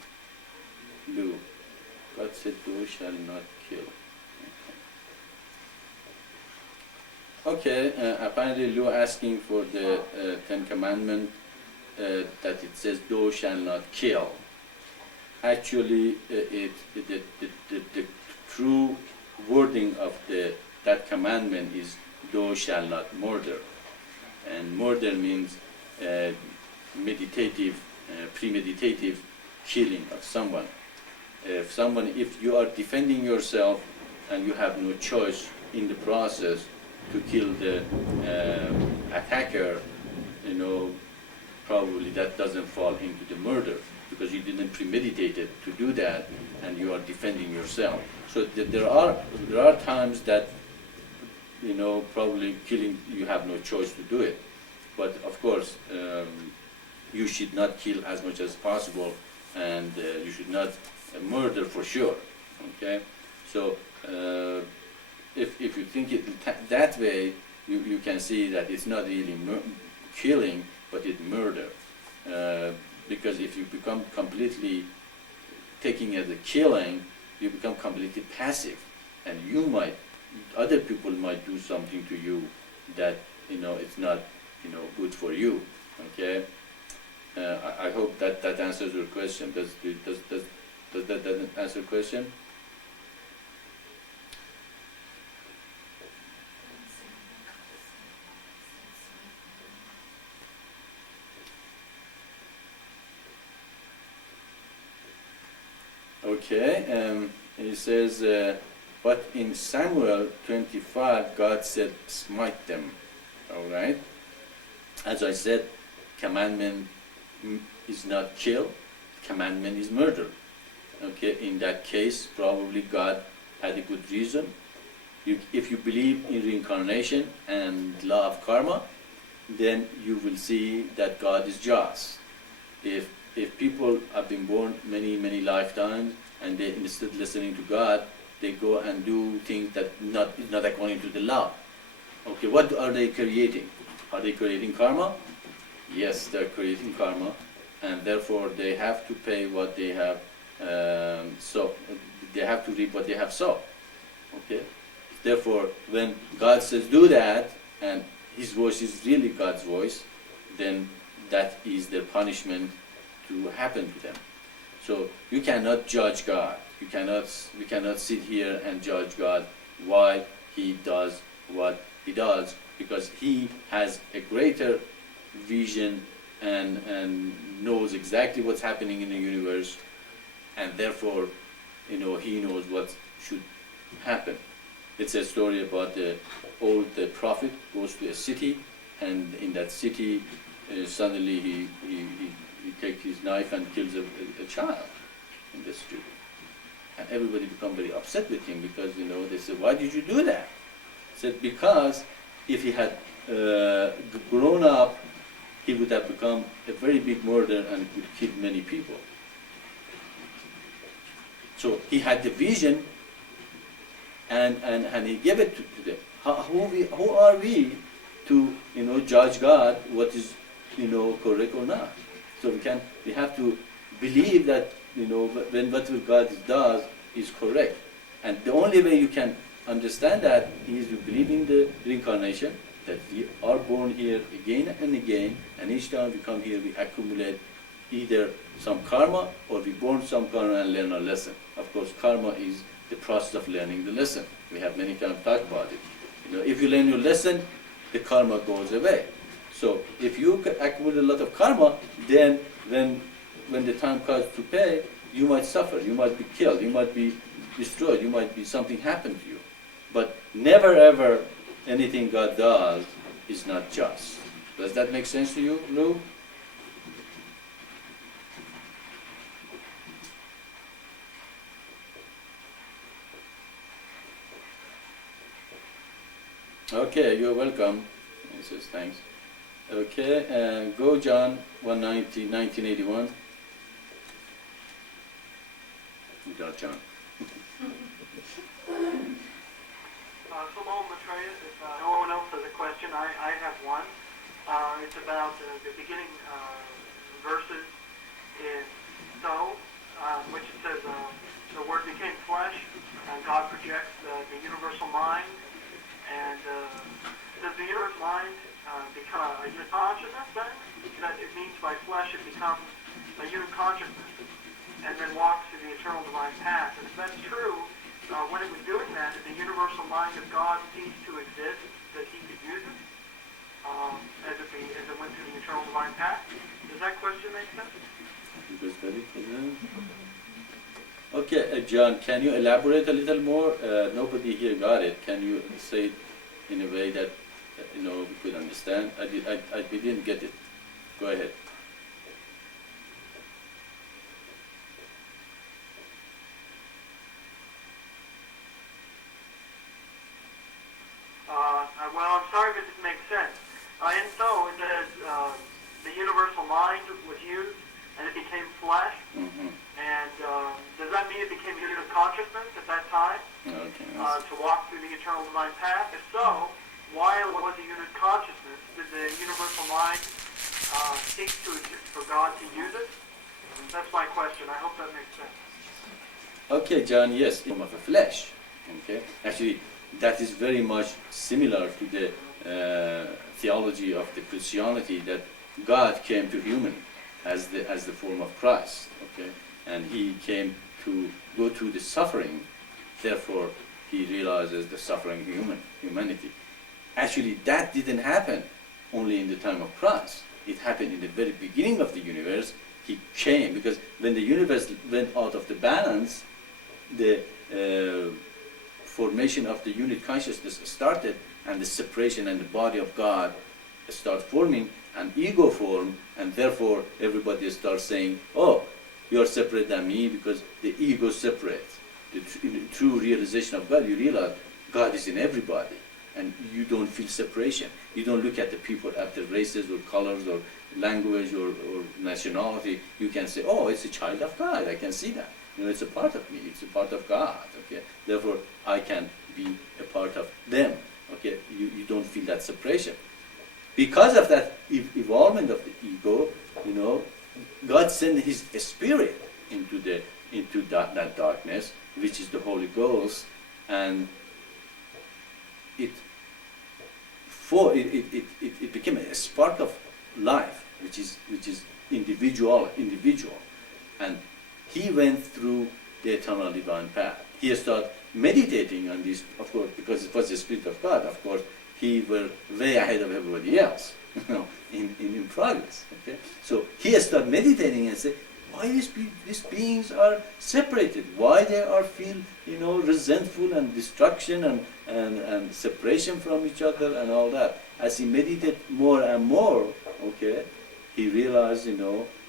Lou, God said, "Thou shalt not kill." Okay, apparently Lou asking for the Ten Commandment that it says, "Thou shalt not kill." Actually, the true wording of that commandment is, "Thou shalt not murder," and murder means meditative, premeditative killing of someone. If you are defending yourself and you have no choice in the process to kill the attacker, probably that doesn't fall into the murder, because you didn't premeditate it to do that, and you are defending yourself. So there are times that, probably killing, you have no choice to do it. But of course, you should not kill as much as possible, and you should not murder for sure. Okay, so if you think it that way, you can see that it's not really killing, but it's murder. Because if you become completely taking as a killing, you become completely passive, and other people might do something to you that it's not good for you. Okay, I hope that answers your question. Does that answer your question? Okay, he says, but in Samuel 25, God said, "Smite them." All right. As I said, commandment is not kill. Commandment is murder. Okay. In that case, probably God had a good reason. If you believe in reincarnation and law of karma, then you will see that God is just. If people have been born many lifetimes, and they, instead of listening to God, they go and do things that is not according to the law. Okay, what are they creating? Are they creating karma? Yes, they're creating karma, and therefore they have to pay what they have. So they have to reap what they have sown. Okay. Therefore, when God says do that, and His voice is really God's voice, then that is their punishment to happen to them. So you cannot judge God. We cannot sit here and judge God why He does what He does, because He has a greater vision and knows exactly what's happening in the universe, and therefore, he knows what should happen. It's a story about the old prophet goes to a city, and in that city, suddenly he takes his knife and kills a child in the street. And everybody become very upset with him because, they said, why did you do that? He said, because if he had grown up, he would have become a very big murderer and would kill many people. So he had the vision, and he gave it to them. Who are we to judge God what is correct or not? So we have to believe that when whatever God does is correct, and the only way you can understand that is to believe in the reincarnation, that we are born here again and again, and each time we come here we accumulate either some karma or we born some karma and learn a lesson. Of course, karma is the process of learning the lesson. We have many times talked about it. If you learn your lesson, the karma goes away. So if you accumulate a lot of karma, then when the time comes to pay, you might suffer, you might be killed, you might be destroyed, you might be something happen to you. But never ever anything God does is not just. Does that make sense to you, Lou? Okay, you're welcome. He says thanks. Okay, go John 190, 1981. You got John. Hello, Maitreya. If no one else has a question, I have one. It's about the beginning verses in So, which it says, the Word became flesh, and God projects the universal mind. And does the universal mind become a unit consciousness then? That it means by flesh it becomes a unit consciousness, and then walks to the eternal divine path. And if that's true, when it was doing that, did the universal mind of God cease to exist, that he could use it as it went to the eternal divine path? Does that question make sense? Okay, John, can you elaborate a little more? Nobody here got it. Can you say it in a way that we could understand? We didn't get it. Go ahead. Well, I'm sorry if it didn't make sense. In So, it says the universal mind was used, and it became flesh. Mm-hmm. And does that mean it became a unit of consciousness at that time? Okay. To walk through the eternal divine path? If so, while it was a unit consciousness, did the universal mind cease to exist for God to use it? That's my question. I hope that makes sense. Okay, John, yes, in form of a flesh. Okay, actually, that is very much similar to the theology of the Christianity, that God came to human as the form of Christ. Okay, and he came to go through the suffering. Therefore, he realizes the suffering humanity. Actually, that didn't happen only in the time of Christ. It happened in the very beginning of the universe. He came because when the universe went out of the balance, the formation of the unit consciousness started, and the separation and the body of God start forming, and ego form, and therefore everybody starts saying, oh, you are separate than me, because the ego separates. In the true realization of God, you realize God is in everybody, and you don't feel separation. You don't look at the people after races or colors or language or nationality. You can say, oh, it's a child of God, I can see that. It's a part of me, it's a part of God, okay? Therefore, I can be a part of them, okay? You don't feel that separation. Because of that evolvement of the ego, God sent His Spirit into that darkness, which is the Holy Ghost, and it became a spark of life, which is individual, and he went through the eternal divine path. He started meditating on this, of course, because it was the Spirit of God. Of course, he were way ahead of everybody else, in progress. Okay, so he started meditating and said, why these beings are separated? Why they are feel resentful and destruction and separation from each other and all that? As he meditated more and more, okay, he realized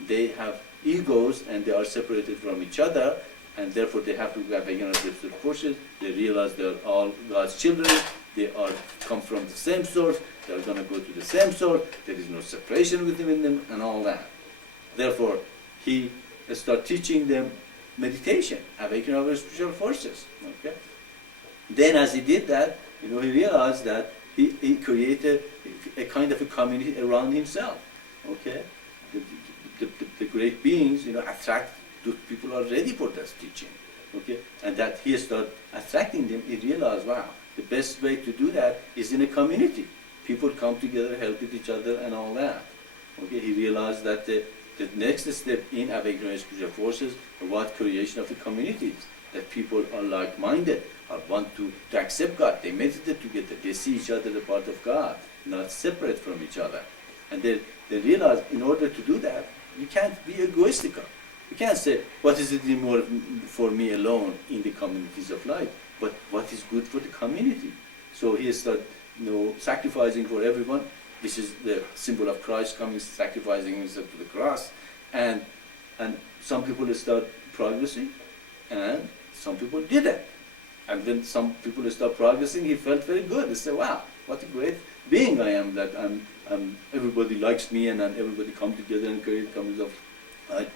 they have egos and they are separated from each other, and therefore they have to have against their forces. They realize they are all God's children. They are come from the same source. They are going to go to the same source. There is no separation within them and all that. Therefore, he started teaching them meditation, awakening of spiritual forces. Okay. Then, as he did that, he realized that he created a kind of a community around himself. Okay. The great beings, attract those people who are ready for that teaching. Okay. And that he started attracting them. He realized, wow, the best way to do that is in a community. People come together, help each other, and all that. Okay. He realized that the next step in awakening spiritual forces is what creation of the communities, that people are like-minded, or want to accept God. They meditate together. They see each other as a part of God, not separate from each other. And they realize in order to do that, you can't be egoistical. You can't say, what is it more for me alone in the communities of life, but what is good for the community. So he started sacrificing for everyone. This is the symbol of Christ coming, sacrificing himself to the cross. And some people start progressing, and some people didn't. And when some people start progressing, he felt very good. He said, wow, what a great being I am, that everybody likes me, and everybody come together and create communities of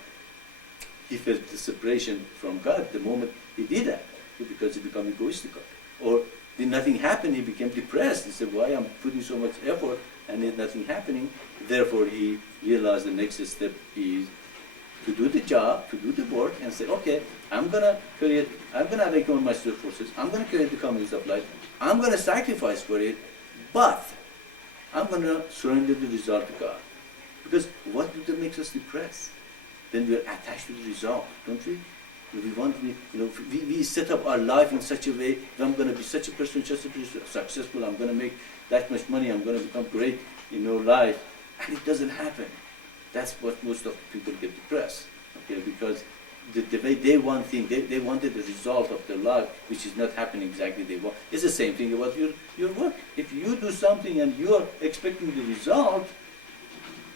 he felt the separation from God the moment he did that, because he became egoistical. Or did nothing happen, he became depressed. He said, why I'm putting so much effort and there's nothing happening? Therefore he realized the next step is to do the job, to do the work, and say, okay, I'm gonna awaken my spiritual forces, I'm gonna create the communities of life, I'm gonna sacrifice for it, but I'm gonna surrender the result to God. Because what makes us depressed? Then we are attached to the result, don't we? We set up our life in such a way that I'm going to be such a person, successful, I'm going to make that much money, I'm going to become great in life, and it doesn't happen. That's what most of the people get depressed, okay? Because the way they want things, they wanted the result of their life, which is not happening exactly they want. It's the same thing about your work. If you do something and you're expecting the result,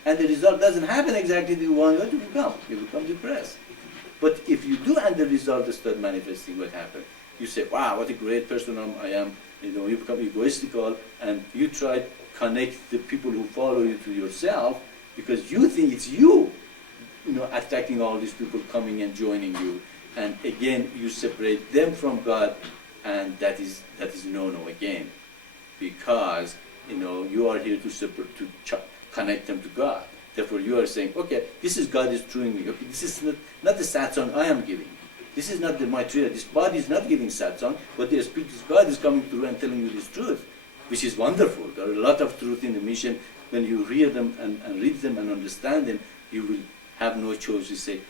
and the result doesn't happen exactly the one you become depressed. But if you do and the result starts manifesting, what happens? You say, wow, what a great person I am. You become egoistical, and you try to connect the people who follow you to yourself, because you think it's you, attracting all these people coming and joining you. And again, you separate them from God, and that is no again. Because, you are here to connect them to God. Therefore, you are saying, okay, this is God is showing me. Okay, this is not the satsang I am giving. This is not the Maitreya. This body is not giving satsang, but the Spirit of God is coming through and telling you this truth, which is wonderful. There are a lot of truth in the mission. When you read them and read them and understand them, you will have no choice to say,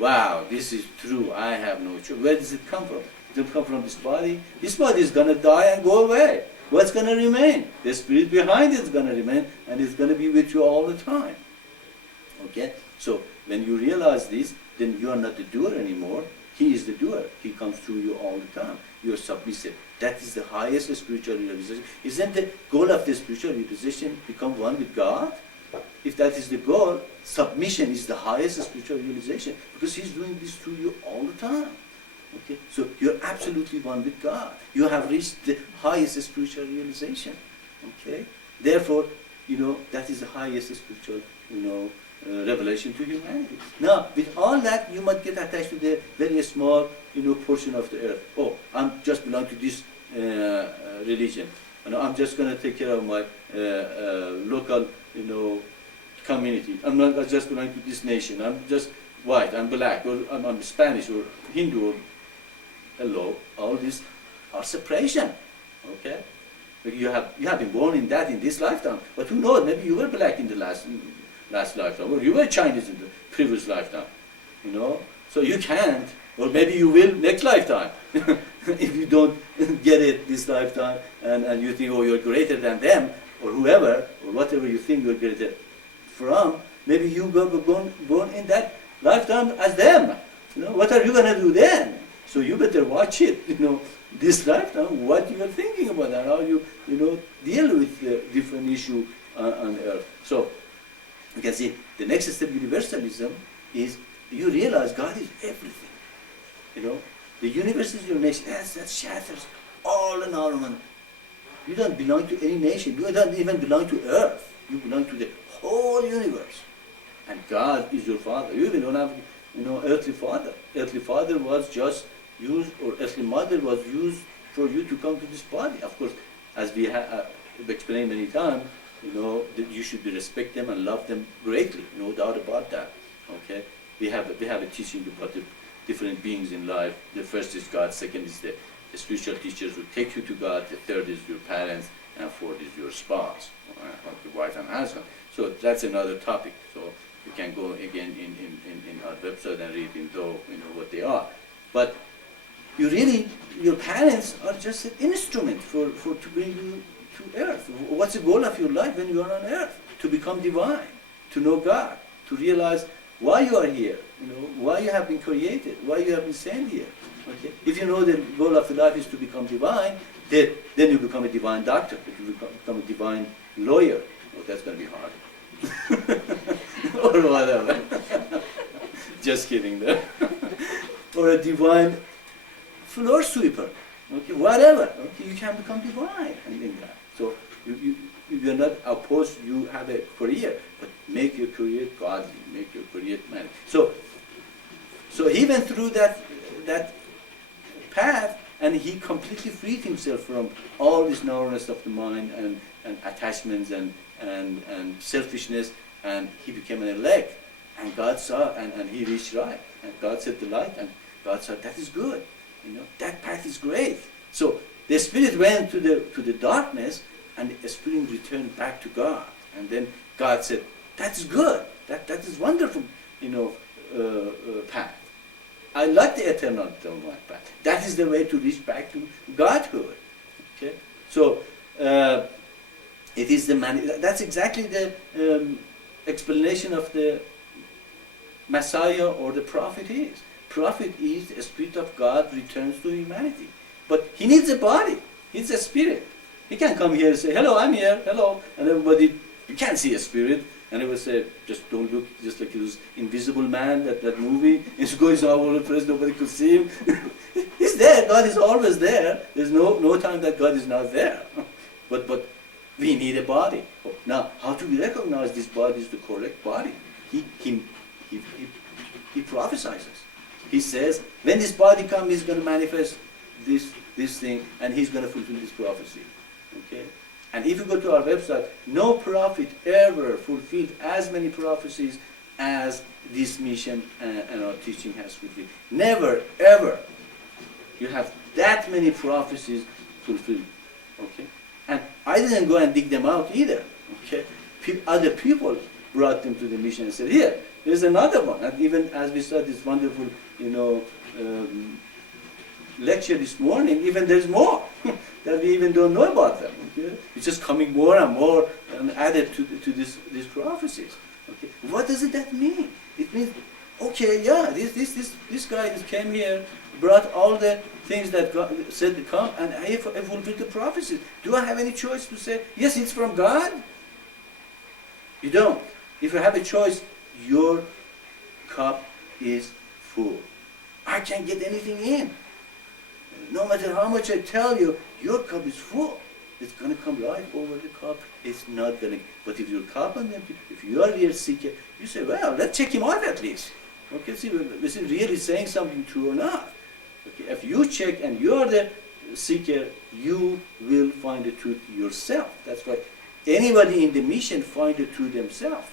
wow, this is true, I have no choice. Where does it come from? It doesn't come from this body. This body is going to die and go away. What's going to remain? The Spirit behind it is going to remain, and it's going to be with you all the time. Okay? So when you realize this, then you are not the doer anymore. He is the doer. He comes through you all the time. You are submissive. That is the highest spiritual realization. Isn't the goal of the spiritual realization become one with God? If that is the goal, submission is the highest spiritual realization, because He's doing this through you all the time. Okay? So you're absolutely one with God. You have reached the highest spiritual realization. Okay? Therefore, that is the highest spiritual, revelation to humanity. Now, with all that, you might get attached to the very small, portion of the earth. Oh, I'm just belong to this religion. I'm just going to take care of my local, community. I'm not just belong to this nation. I'm just white, I'm black, or I'm Spanish, or Hindu, or hello. All these are separation. Okay? You have been born in this lifetime. But who knows? Maybe you were black in the last lifetime, or you were Chinese in the previous lifetime, So you can't, or maybe you will next lifetime. if you don't get it this lifetime, and you think, oh, you're greater than them, or whoever, or whatever you think you're greater from, maybe you go born in that lifetime as them. What are you going to do then? So you better watch it, this lifetime, what you are thinking about and how you, deal with the different issue on earth. So you can see the next step, universalism, is you realize God is everything. The universe is your nation. Yes, that shatters all in all. You don't belong to any nation. You don't even belong to earth. You belong to the whole universe. And God is your father. You even don't have, earthly father. Earthly father was just used, or earthly mother was used for you to come to this body. Of course, as we have explained many times, that you should respect them and love them greatly. No doubt about that. Okay, we have a teaching about the different beings in life. The first is God. Second is the spiritual teachers who take you to God. The third is your parents, and fourth is your spouse, or the wife and husband. So that's another topic. So you can go again in our website and read what they are. But your parents are just an instrument to bring you to earth. What's the goal of your life when you are on earth? To become divine, to know God, to realize why you are here, why you have been created, why you have been sent here. Okay? If you know the goal of your life is to become divine, then you become a divine doctor, you become a divine lawyer. Oh, that's going to be hard. Or whatever. Just kidding there. Or a divine floor sweeper. Okay, whatever. Okay, you can become divine and in that. So you're not opposed. You have a career, but make your career godly. Make your career man. So he went through that path, and he completely freed himself from all this narrowness of the mind and attachments and selfishness, and he became an elect. And God saw, and he reached right. And God said the light, and God said that is good. That path is great. So the spirit went to the darkness, and the spirit returned back to God. And then God said, that is good. That is wonderful, path. I like the eternal path. That is the way to reach back to Godhood. Okay? So it is that's exactly the explanation of the Messiah or the prophet is. Prophet is the Spirit of God returns to humanity. But he needs a body. He needs a spirit. He can't come here and say, hello, I'm here, hello. And everybody, you can't see a spirit. And he would say, just don't look, just like this Invisible Man, that movie. He's going all over the place, nobody could see him. He's there, God is always there. There's no time that God is not there. But we need a body. Now, how do we recognize this body is the correct body? He prophesies. He says, when this body comes, he's going to manifest this thing, and he's going to fulfill this prophecy. Okay? And if you go to our website, no prophet ever fulfilled as many prophecies as this mission and our teaching has fulfilled. Never, ever. You have that many prophecies fulfilled. Okay? And I didn't go and dig them out either. Okay? Other people brought them to the mission and said, here, there's another one. And even as we saw this wonderful, lecture this morning, even there's more that we even don't know about them. Okay? It's just coming more and more and added to these prophecies. Okay? What does that mean? It means, okay, yeah, this guy came here, brought all the things that God said to come, and I fulfilled the prophecies. Do I have any choice to say, yes, it's from God? You don't. If you have a choice, your cup is full. I can't get anything in. No matter how much I tell you, your cup is full. It's going to come right over the cup. It's not going to. But if your cup is empty, if you are real seeker, you say, well, let's check him out at least. Okay, see, is he really saying something true or not? Okay, if you check and you are the seeker, you will find the truth yourself. That's why anybody in the mission find the truth themselves.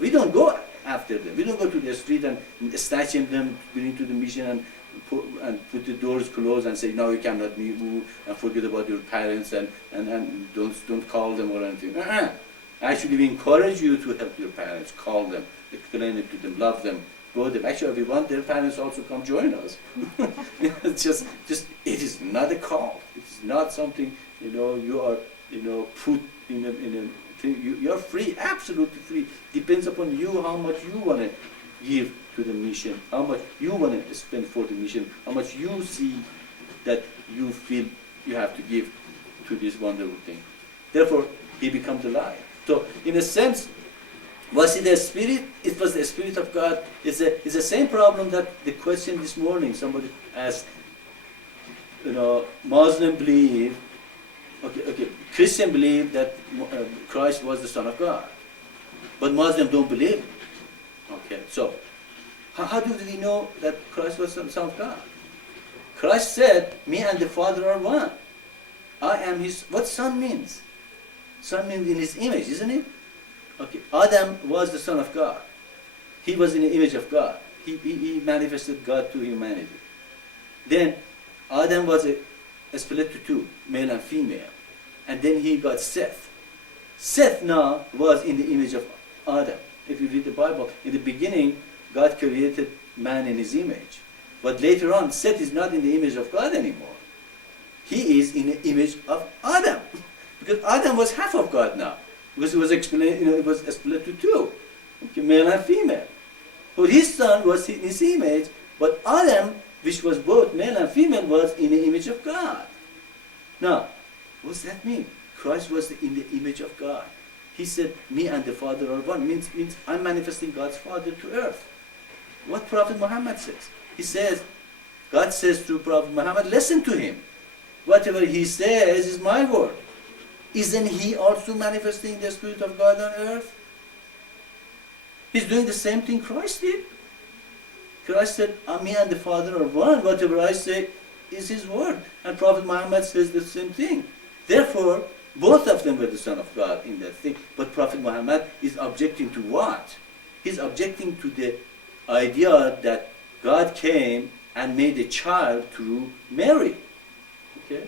We don't go after them. We don't go to the street and snatch them, bring into the mission and put the doors closed and say, no, you cannot move and forget about your parents and don't call them or anything. Actually, we encourage you to help your parents, call them, explain it to them, love them, go there. Actually, we want their parents also come join us. It's just it is not a call. It's not something, you are, put in a thing. You're free, absolutely free. Depends upon you how much you want to give to the mission, how much you want to spend for the mission, how much you see that you feel you have to give to this wonderful thing. Therefore, he becomes alive. So, in a sense, was it the Spirit? It was the Spirit of God. It's the same problem that the question this morning somebody asked. Muslim believe, okay, Christian believe that Christ was the Son of God, but Muslim don't believe. Okay, so how do we know that Christ was the Son of God? Christ said, "Me and the Father are one. I am His." What Son means? Son means in His image, isn't it? Okay, Adam was the Son of God. He was in the image of God. He manifested God to humanity. Then Adam was a split to two, male and female. And then he got Seth. Seth now was in the image of Adam. If you read the Bible, in the beginning, God created man in His image. But later on, Seth is not in the image of God anymore. He is in the image of Adam. Because Adam was half of God now. Because it was explained, it was split to two, okay, male and female. So his son was in His image, but Adam, which was both male and female, was in the image of God. Now, what does that mean? Christ was in the image of God. He said, "Me and the Father are one." Means I'm manifesting God's Father to earth. What Prophet Muhammad says? He says, God says through Prophet Muhammad, listen to him. Whatever he says is my word. Isn't he also manifesting the Spirit of God on earth? He's doing the same thing Christ did. Christ said, "Me and the Father are one. Whatever I say is His word." And Prophet Muhammad says the same thing. Therefore, both of them were the Son of God in that thing. But Prophet Muhammad is objecting to what? He's objecting to the idea that God came and made a child through Mary. Okay?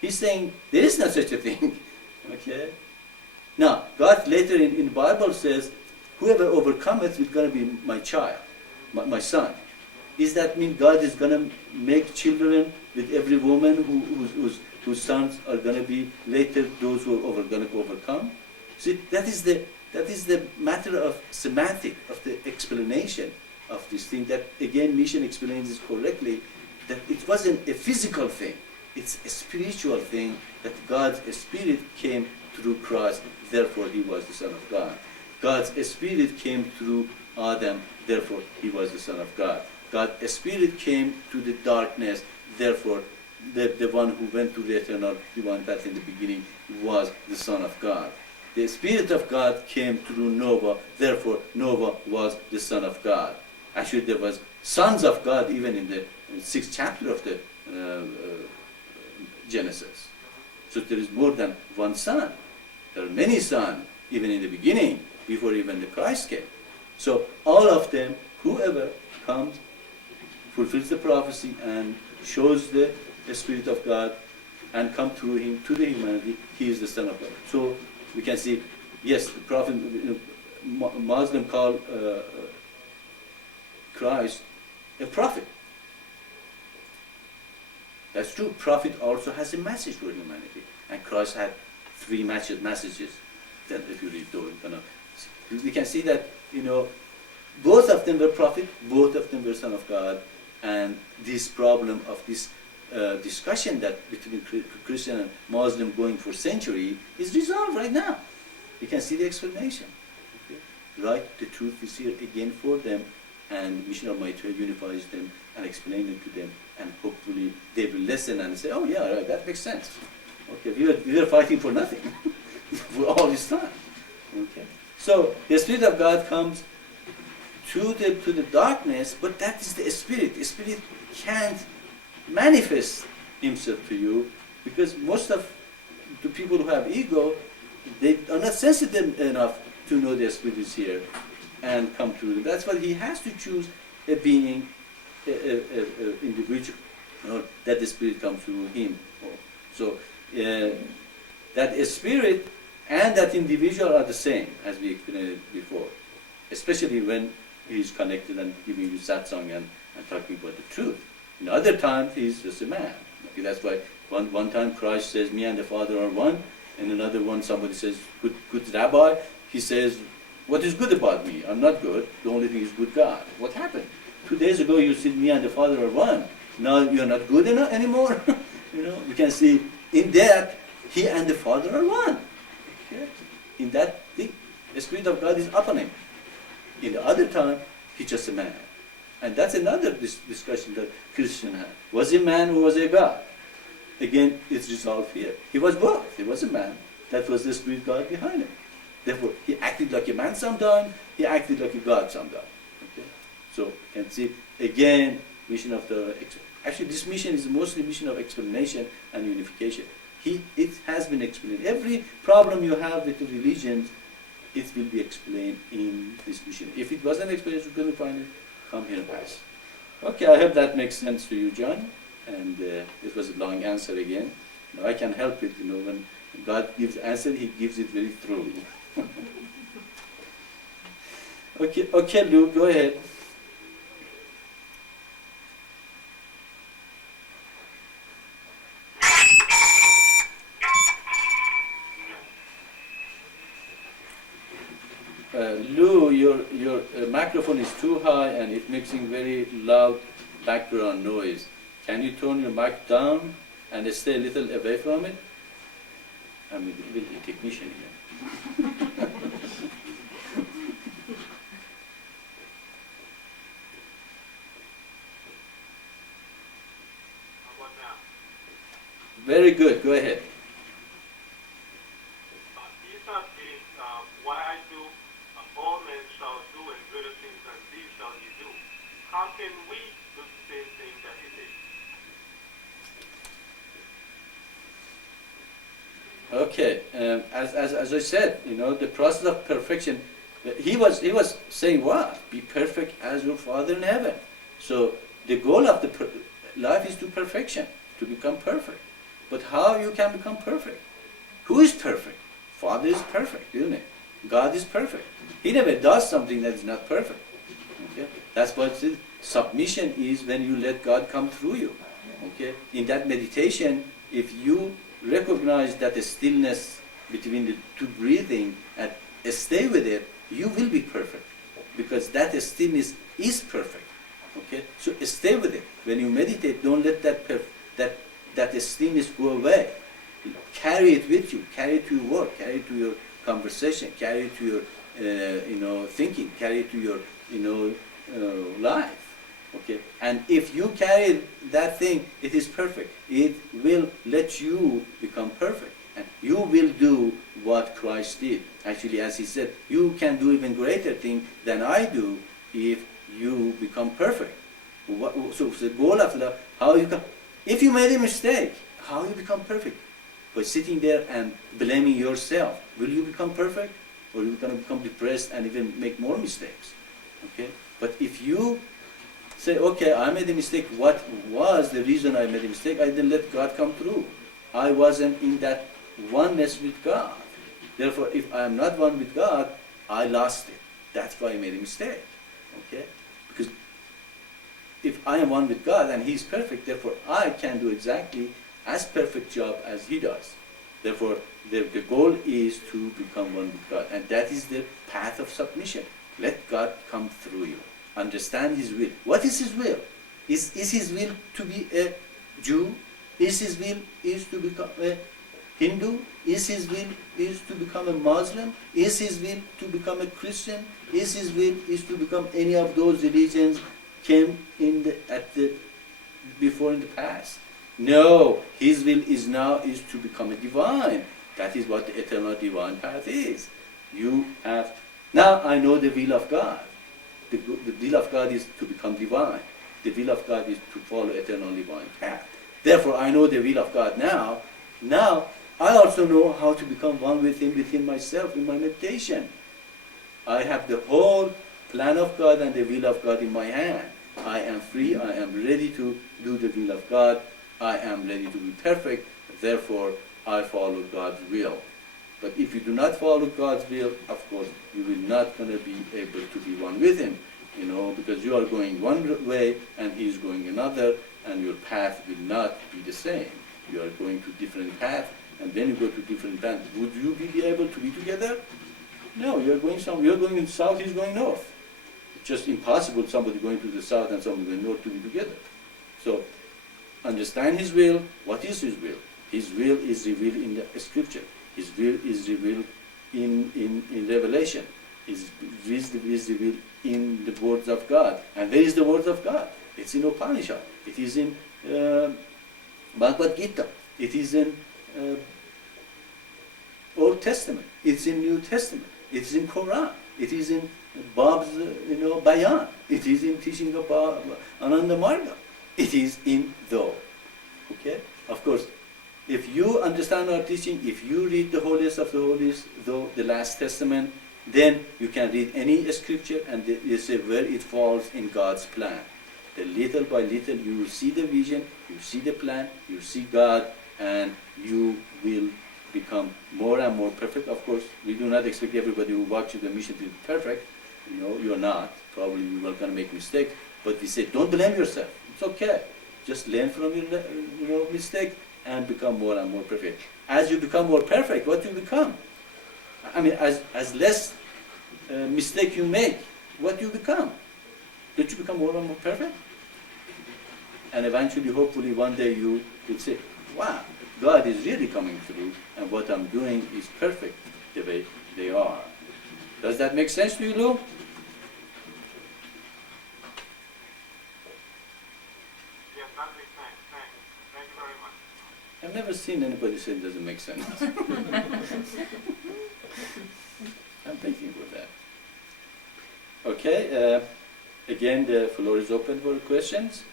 He's saying there is no such a thing. Okay? Now, God later in the Bible says, "Whoever overcometh is going to be my child, my son." Does that mean God is going to make children with every woman whose sons are going to be later those who are going to overcome? See, that is the matter of semantic, of the explanation of this thing. That again, Mission explains this correctly. That it wasn't a physical thing; it's a spiritual thing. That God's Spirit came through Christ, therefore He was the Son of God. God's Spirit came through Adam, therefore He was the Son of God. God's Spirit came to the darkness, therefore the one who went to the eternal, the one that in the beginning was the Son of God. The Spirit of God came through Noah, therefore Noah was the Son of God. Actually, there was sons of God even in the 6th chapter of the Genesis. So there is more than one son. There are many sons, even in the beginning, before even the Christ came. So all of them, whoever comes, fulfills the prophecy and shows the Spirit of God and come through him to the humanity, he is the Son of God. So we can see, yes, the Prophet, Muslim call Christ a prophet. That's true. Prophet also has a message for humanity. And Christ had 3 messages. Then if you read those, we can see that, both of them were prophet, both of them were Son of God. And this problem of this discussion that between Christian and Muslim going for century is resolved right now. You can see the explanation. Okay? Right? The truth is here again for them, and Mission of Maitreya unifies them and explains it to them, and hopefully they will listen and say, "Oh yeah, right, that makes sense. Okay, we were fighting for nothing for all this time." Okay, so the Spirit of God comes to the darkness, but that is the Spirit. The Spirit can't manifest Himself to you because most of the people who have ego, they are not sensitive enough to know the Spirit is here and come through them. That's why He has to choose a being, individual, that the Spirit comes through him. So that Spirit and that individual are the same, as we explained before. Especially when he's connected and giving you satsang and talking about the truth. In other times, he's just a man. Okay, that's why one time Christ says, me and the Father are one, and another one somebody says, good Rabbi, he says, what is good about me? I'm not good, the only thing is good God. What happened? 2 days ago you said me and the Father are one. Now you're not good enough anymore. You can see in that he and the Father are one. Okay? In that the Spirit of God is upon him. In the other time, he's just a man. And that's another discussion that Christian had. Was he a man or was he a God? Again, it's resolved here. He was both. He was a man. That was the Spirit God behind him. Therefore, he acted like a man sometimes, he acted like a God sometimes. Okay? So, you can see, again, mission of the... Actually, this mission is mostly mission of explanation and unification. It has been explained. Every problem you have with the religions, it will be explained in this mission. If it wasn't explained, you couldn't find it, come here and ask. Okay, I hope that makes sense to you, John. And it was a long answer again. Now, I can help it, when God gives answer, he gives it very thoroughly. Okay, Lou, go ahead. Lou, your microphone is too high and it's making very loud background noise. Can you turn your mic down and stay a little away from it? I'm a technician here. How about now? Very good, go ahead. Jesus is what I do, all men shall do, and greater things than these shall you do. How can we do the same thing that he did? Okay, as I said, the process of perfection, he was saying what? Be perfect as your Father in heaven. So the goal of the life is to perfection, to become perfect. But how you can become perfect? Who is perfect? Father is perfect, isn't it? God is perfect. He never does something that is not perfect. Okay? That's what it is. Submission is when you let God come through you. Okay? In that meditation, if you recognize that the stillness between the two breathing and stay with it, you will be perfect. Because that stillness is perfect. Okay? So stay with it. When you meditate, don't let that stillness go away. Carry it with you. Carry it to your work. Carry it to your conversation. Carry it to your thinking. Carry it to your life. Okay, and if you carry that thing, it is perfect. It will let you become perfect, and you will do what Christ did. Actually, as he said, you can do even greater thing than I do if you become perfect. So the goal of love, how you come? If you made a mistake, how you become perfect? By sitting there and blaming yourself, will you become perfect, or you're going to become depressed and even make more mistakes? Okay, but if you say, okay, I made a mistake. What was the reason I made a mistake? I didn't let God come through. I wasn't in that oneness with God. Therefore, if I am not one with God, I lost it. That's why I made a mistake. Okay? Because if I am one with God and He is perfect, therefore I can do exactly as perfect job as He does. Therefore, the goal is to become one with God. And that is the path of submission. Let God come through you. Understand His will. What is His will? Is His will to be a Jew? Is His will is to become a Hindu? Is His will is to become a Muslim? Is His will to become a Christian? Is His will is to become any of those religions came in before in the past? No, His will is now is to become a divine. That is what the eternal divine path is. You have now I know the will of God. The will of God is to become divine. The will of God is to follow eternal divine path. Therefore, I know the will of God now. Now, I also know how to become one with Him within myself in my meditation. I have the whole plan of God and the will of God in my hand. I am free. I am ready to do the will of God. I am ready to be perfect. Therefore, I follow God's will. But if you do not follow God's will, of course, you will not going to be able to be one with Him because you are going one way and he is going another, and your path will not be the same. You are going to different path, and then you go to different path. Would you be able to be together? No, you are going south, he's going north. It's just impossible somebody going to the south and somebody going north to be together. So, understand his will. What is his will? His will is revealed in the scripture. His will is revealed in Revelation. His will is revealed in the words of God. And where is the words of God? It's in Upanishad. It is in Bhagavad Gita. It is in Old Testament. It's in New Testament. It's in Quran. It is in Bab's Bayan. It is in teaching of Ananda Marga. It is in though. Okay? Of course, if you understand our teaching, if you read the holiest of the holies, though the last testament, then you can read any scripture and you say where it falls in God's plan. Then little by little you will see the vision, you see the plan, you see God, and you will become more and more perfect. Of course, we do not expect everybody who watches the mission to be perfect. You're not. Probably you are going to make mistakes. But we say, don't blame yourself. It's okay. Just learn from your mistake and become more and more perfect. As you become more perfect, what you become? I mean, as less mistake you make, what you become? Don't you become more and more perfect? And eventually, hopefully, one day you will say, wow, God is really coming through, and what I'm doing is perfect the way they are. Does that make sense to you, Lou? Yes, that makes sense. Thanks. Thank you very much. I've never seen anybody say it doesn't make sense. I'm thinking about that. Okay, again, the floor is open for questions.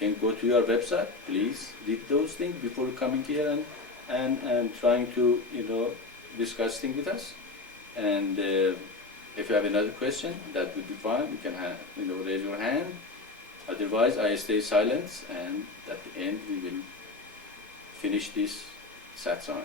You can go to your website, please read those things before coming here and trying to discuss things with us. And if you have another question, that would be fine. You can raise your hand. Otherwise, I stay silent, and at the end we will finish this satsang.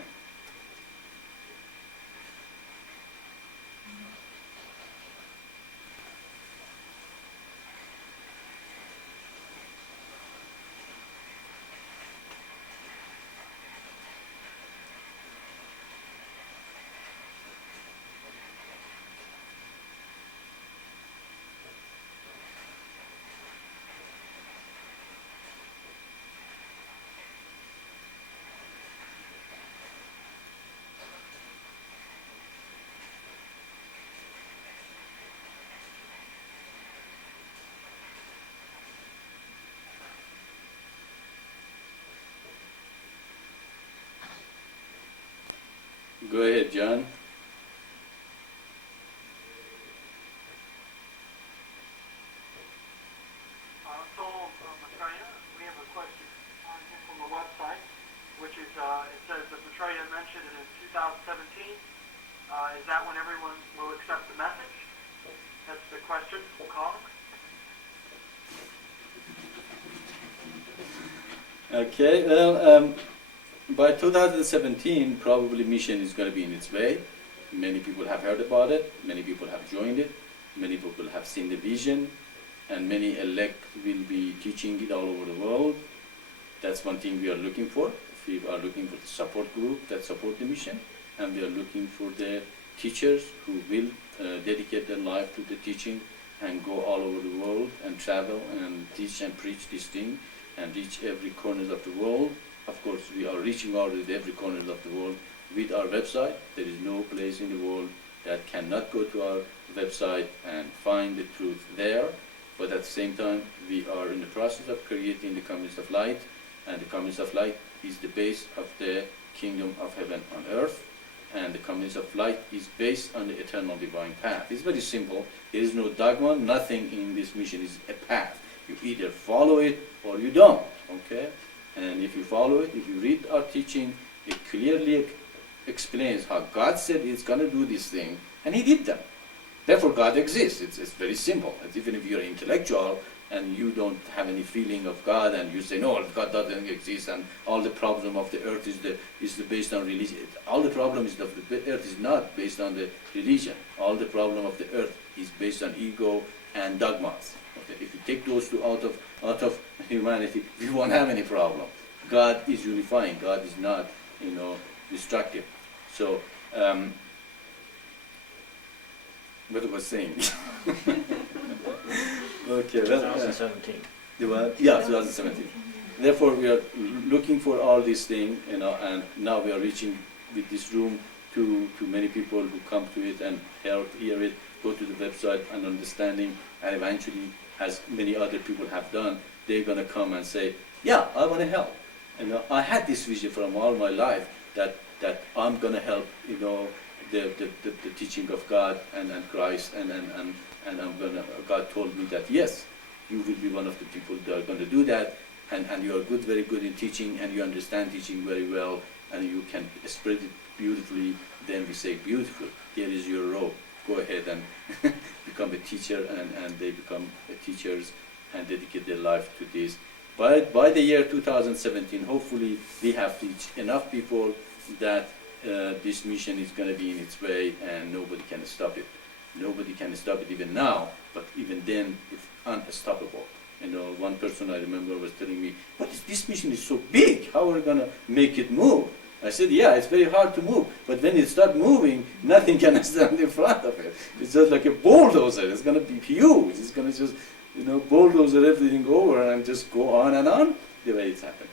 Go ahead, John. Maitreya, we have a question from the website, which is, it says that Maitreya mentioned it in 2017. Is that when everyone will accept the message? That's the question from Colin. Okay, well, by 2017, probably mission is going to be in its way. Many people have heard about it, many people have joined it, many people have seen the vision, and many elect will be teaching it all over the world. That's one thing we are looking for. We are looking for the support group that support the mission, and we are looking for the teachers who will dedicate their life to the teaching and go all over the world and travel and teach and preach this thing and reach every corner of the world. Of course, we are reaching out with every corner of the world with our website. There is no place in the world that cannot go to our website and find the truth there. But at the same time, we are in the process of creating the Communist of Light, and the Communist of Light is the base of the kingdom of heaven on earth, and the Communist of Light is based on the eternal divine path. It's very simple. There is no dogma. Nothing in this mission is a path. You either follow it or you don't. Okay? And if you follow it, if you read our teaching, it clearly explains how God said He's going to do this thing, and He did them. Therefore, God exists. It's very simple. It's even if you're intellectual and you don't have any feeling of God, and you say, no, God doesn't exist, and all the problem of the earth is based on religion. All the problem is of the earth is not based on the religion. All the problem of the earth is based on ego and dogmas. Okay? If you take those two out of humanity, we won't have any problem. God is unifying. God is not, destructive. So, what was I saying? Okay, well, 2017. yeah, 2017. Therefore, we are looking for all these things, and now we are reaching with this room to many people who come to it and hear it, go to the website and understanding, and eventually, as many other people have done, they're going to come and say, yeah, I want to help. I had this vision from all my life that I'm going to help, the teaching of God and Christ, and God told me that, yes, you will be one of the people that are going to do that, and you are very good in teaching, and you understand teaching very well, and you can spread it beautifully. Then we say, beautiful, here is your robe. Go ahead and become a teacher, and they become teachers and dedicate their life to this. But by the year 2017, hopefully we have reached enough people that this mission is going to be in its way, and nobody can stop it. Nobody can stop it even now, but even then it's unstoppable. One person I remember was telling me, "But this mission is so big, how are we going to make it move?" I said, yeah, it's very hard to move, but when it starts moving, nothing can stand in front of it. It's just like a bulldozer. It's going to be huge. It's going to just, bulldozer everything over and just go on and on the way it's happened.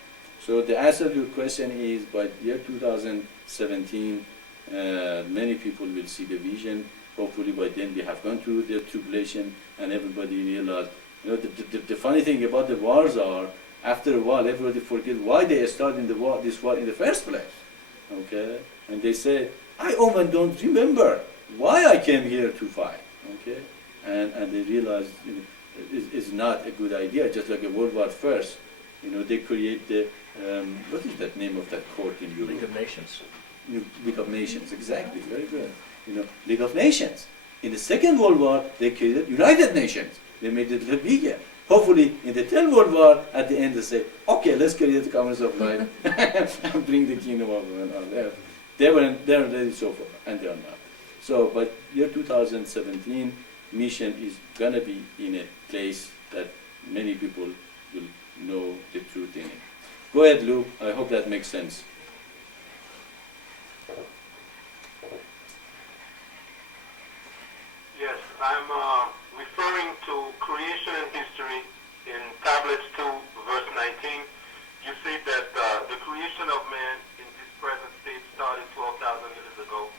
So the answer to your question is, by year 2017, many people will see the vision. Hopefully by then we have gone through the tribulation and everybody realized. The funny thing about the wars are, after a while, everybody forgets why they started this war in the first place. Okay? And they say, I often don't remember why I came here to fight. Okay? And they realize it's not a good idea, just like a World War First. They create the, what is that name of that court in Europe? League of Nations. League of Nations, exactly, very good. League of Nations. In the Second World War, they created United Nations. They made it a little bigger. Hopefully, in the Third World War, at the end, they say, okay, let's create the Commerce of Life and bring the Kingdom of Heaven on there. They're ready so far, and they are not. So, but year 2017, mission is going to be in a place that many people will know the truth in it. Go ahead, Lou. I hope that makes sense. Yes, I'm referring to creation and history in tablets 2, verse 19. You say that the creation of man in this present state started 12,000 years ago,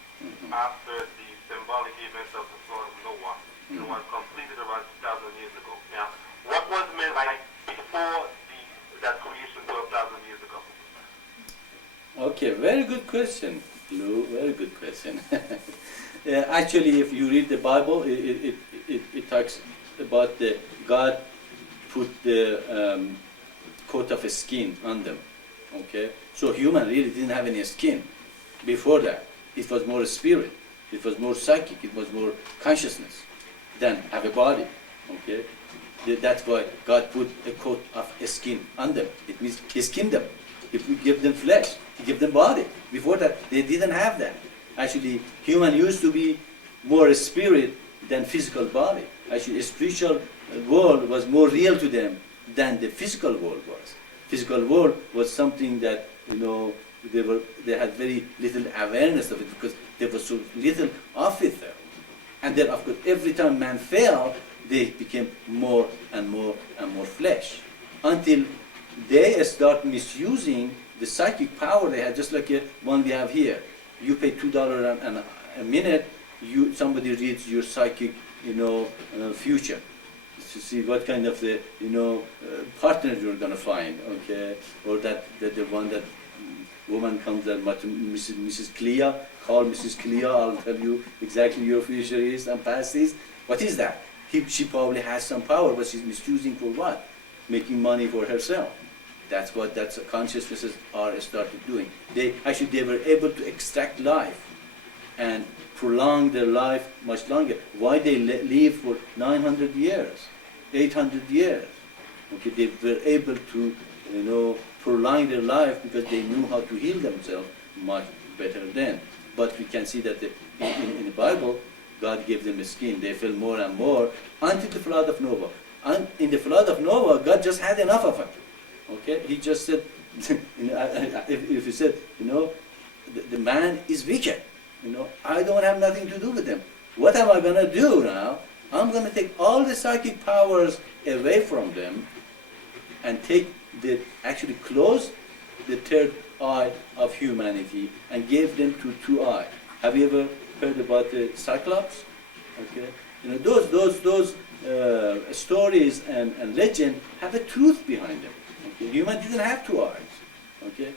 after the symbolic events of the flood of Noah. It was completed around 2,000 years ago. Now, what was meant by before that creation 12,000 years ago? Okay, very good question, Lou. Very good question. Actually, if you read the Bible, it talks about God put the coat of a skin on them. Okay, so human really didn't have any skin before that. It was more spirit. It was more psychic. It was more consciousness than have a body. Okay, that's why God put a coat of a skin on them. It means His kingdom. If we give them flesh, He give them body. Before that, they didn't have that. Actually, human used to be more spirit than physical body. Actually, a spiritual world was more real to them than the physical world was. Physical world was something that, they had very little awareness of it because there was so little of it there. And then, of course, every time man fell, they became more and more and more flesh. Until they start misusing the psychic power they had, just like the one we have here. You pay $2 a minute, somebody reads your psychic, future, to see what kind of the, partner you're going to find, okay? Or that the one that woman comes, that Mrs. Clea, call Mrs. Clea, I'll tell you exactly your future is and past is. What is that? She probably has some power, but she's misusing for what? Making money for herself. That's what consciousnesses are started doing. They were able to extract life and prolong their life much longer. Why they live for 900 years, 800 years? Okay, they were able to, prolong their life because they knew how to heal themselves much better then. But we can see that in the Bible, God gave them a skin. They fell more and more until the flood of Noah. And in the flood of Noah, God just had enough of it. Okay, He just said, if He said, the man is wicked. I don't have nothing to do with him. What am I going to do now? I'm going to take all the psychic powers away from them and actually close the third eye of humanity and gave them to two eyes. Have you ever heard about the Cyclops? Okay, those stories and legend have a truth behind them. Okay? Human didn't have two eyes. Okay,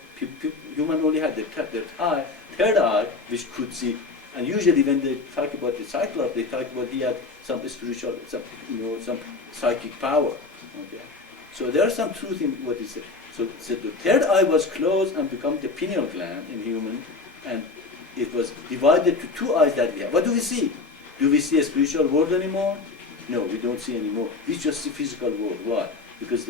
human only had the third eye, which could see. And usually, when they talk about the Cyclops, they talk about he had some spiritual, some psychic power. Okay, so there's some truth in what he said. So the third eye was closed and become the pineal gland in human, and it was divided to two eyes that we have. What do we see? Do we see a spiritual world anymore? No, we don't see anymore. We just see physical world. Why? Because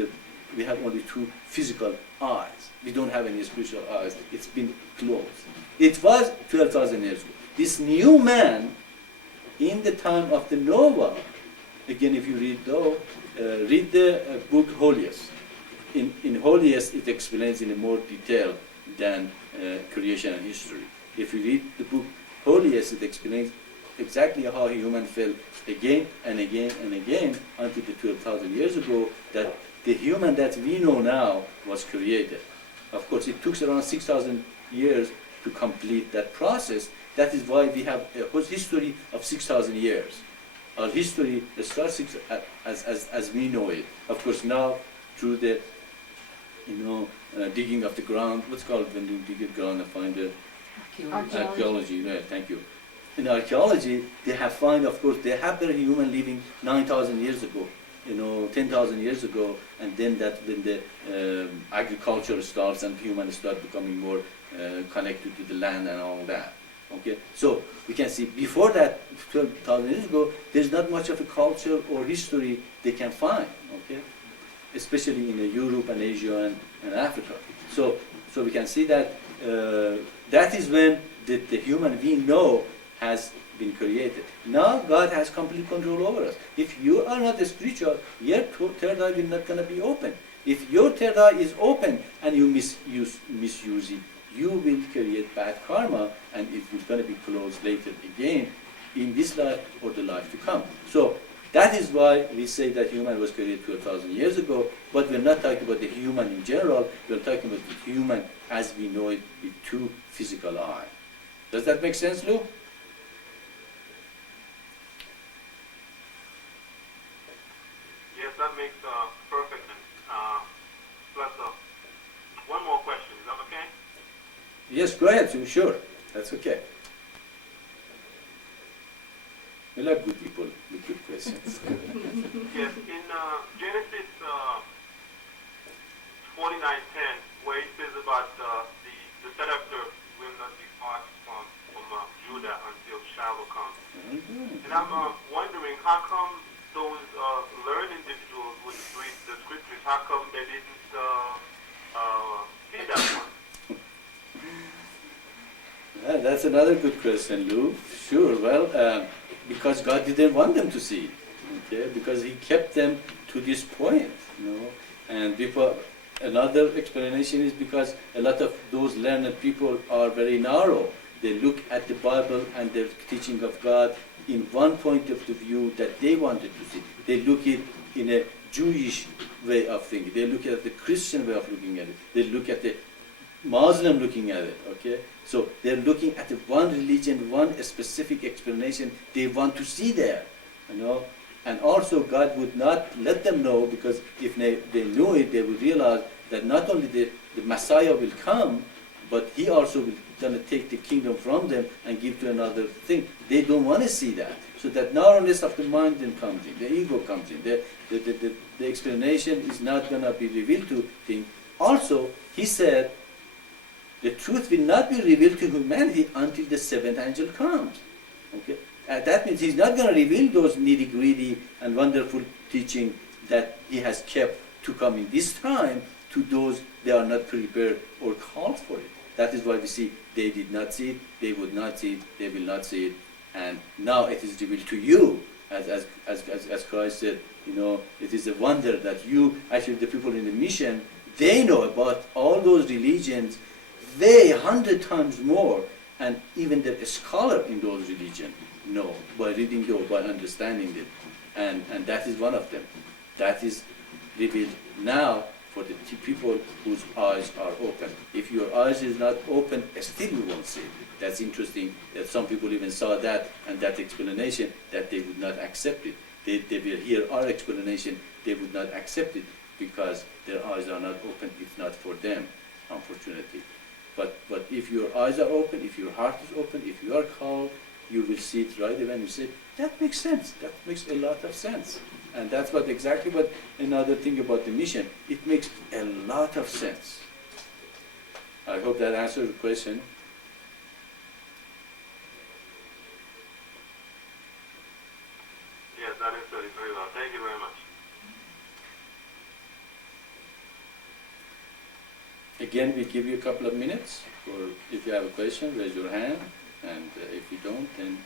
we have only two physical eyes. We don't have any spiritual eyes. It's been closed. It was 12,000 years ago. This new man, in the time of the Noah, again, if you read the book Holiest. In Holiest, it explains in more detail than creation and history. If you read the book Holiest, it explains exactly how human fell again and again and again until the 12,000 years ago that the human that we know now was created. Of course, it took around 6,000 years to complete that process. That is why we have a whole history of 6,000 years. Our history starts as we know it. Of course, now through the digging of the ground, what's called when you dig the ground and find the archaeology. Yeah, thank you. In archaeology, they have found, of course, they have the human living 9,000 years ago, 10,000 years ago, and then when the agriculture starts and humans start becoming more connected to the land and all that. Okay, so we can see before that, 12,000 years ago, there's not much of a culture or history they can find. Okay, especially in Europe and Asia and Africa. So we can see that that is when the human we know has been created. Now God has complete control over us. If you are not spiritual, your third eye will not going to be open. If your third eye is open and you misuse it, you will create bad karma, and it is going to be closed later again in this life or the life to come. So that is why we say that human was created 12,000 years ago, but we're not talking about the human in general, we're talking about the human as we know it with two physical eyes. Does that make sense, Lou? Yes, that makes perfect sense. Plus, one more question. Is that okay? Yes, go ahead, sure. That's okay. We like good people with good questions. Yes, in Genesis 49:10, where it says about the scepter will not depart from Judah until Shiloh comes. And I'm wondering, how come those learned individuals would read the scriptures? How come they didn't see that one? That's another good question, Lou. Sure, well, because God didn't want them to see it, okay? Because He kept them to this point, And another explanation is because a lot of those learned people are very narrow. They look at the Bible and the teaching of God in one point of the view that they wanted to see. They look at it in a Jewish way of thinking. They look at the Christian way of looking at it. They look at the Muslim looking at it, okay? So they're looking at the one religion, one specific explanation they want to see there, And also God would not let them know, because if they knew it, they would realize that not only the Messiah will come, but He also will going to take the kingdom from them and give to another thing. They don't want to see that. So that narrowness of the mind then comes in, the ego comes in, the explanation is not going to be revealed to things. Also, He said, the truth will not be revealed to humanity until the seventh angel comes. Okay? That means He's not going to reveal those nitty-gritty and wonderful teaching that He has kept to come in this time to those they are not prepared or called for it. That is why we see they did not see it, they would not see it, they will not see it, And now it is revealed to you, as Christ said, it is a wonder that you, actually the people in the mission, they know about all those religions way 100 times more, and even the scholar in those religions know by reading or by understanding it. And that is one of them. That is revealed now for the people whose eyes are open. If your eyes is not open, still you won't see it. That's interesting that some people even saw that and that explanation, that they would not accept it. They will hear our explanation, they would not accept it because their eyes are not open. It's not for them, unfortunately. But if your eyes are open, if your heart is open, if you are called, you will see it right away and you say, that makes sense. That makes a lot of sense. And that's exactly what another thing about the mission. It makes a lot of sense. I hope that answers the question. Yes, that answered it very well. Thank you very much. Again, we give you a couple of minutes, or if you have a question, raise your hand, and if you don't, then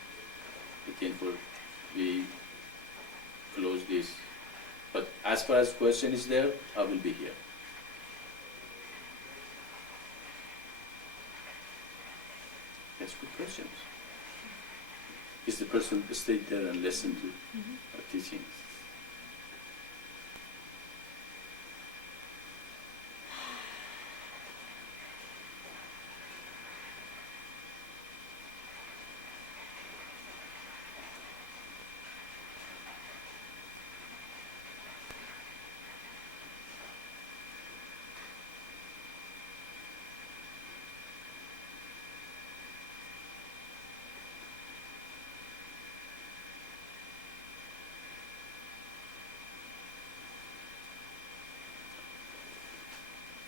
again, we close this. But as far as question is there, I will be here. That's good questions. Is the person stay there and listen to our teachings?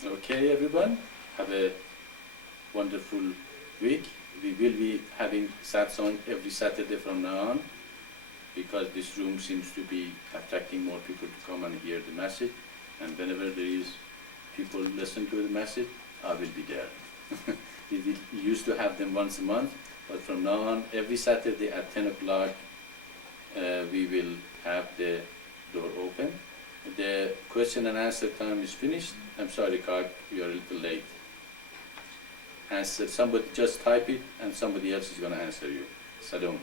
Okay, everyone, have a wonderful week. We will be having satsang every Saturday from now on, because this room seems to be attracting more people to come and hear the message. And whenever there is people listen to the message, I will be there. We used to have them once a month, but from now on, every Saturday at 10 o'clock, we will have the door open. The question and answer time is finished. I'm sorry, Kak, you are a little late. Answer, somebody just type it and somebody else is going to answer you. Salom.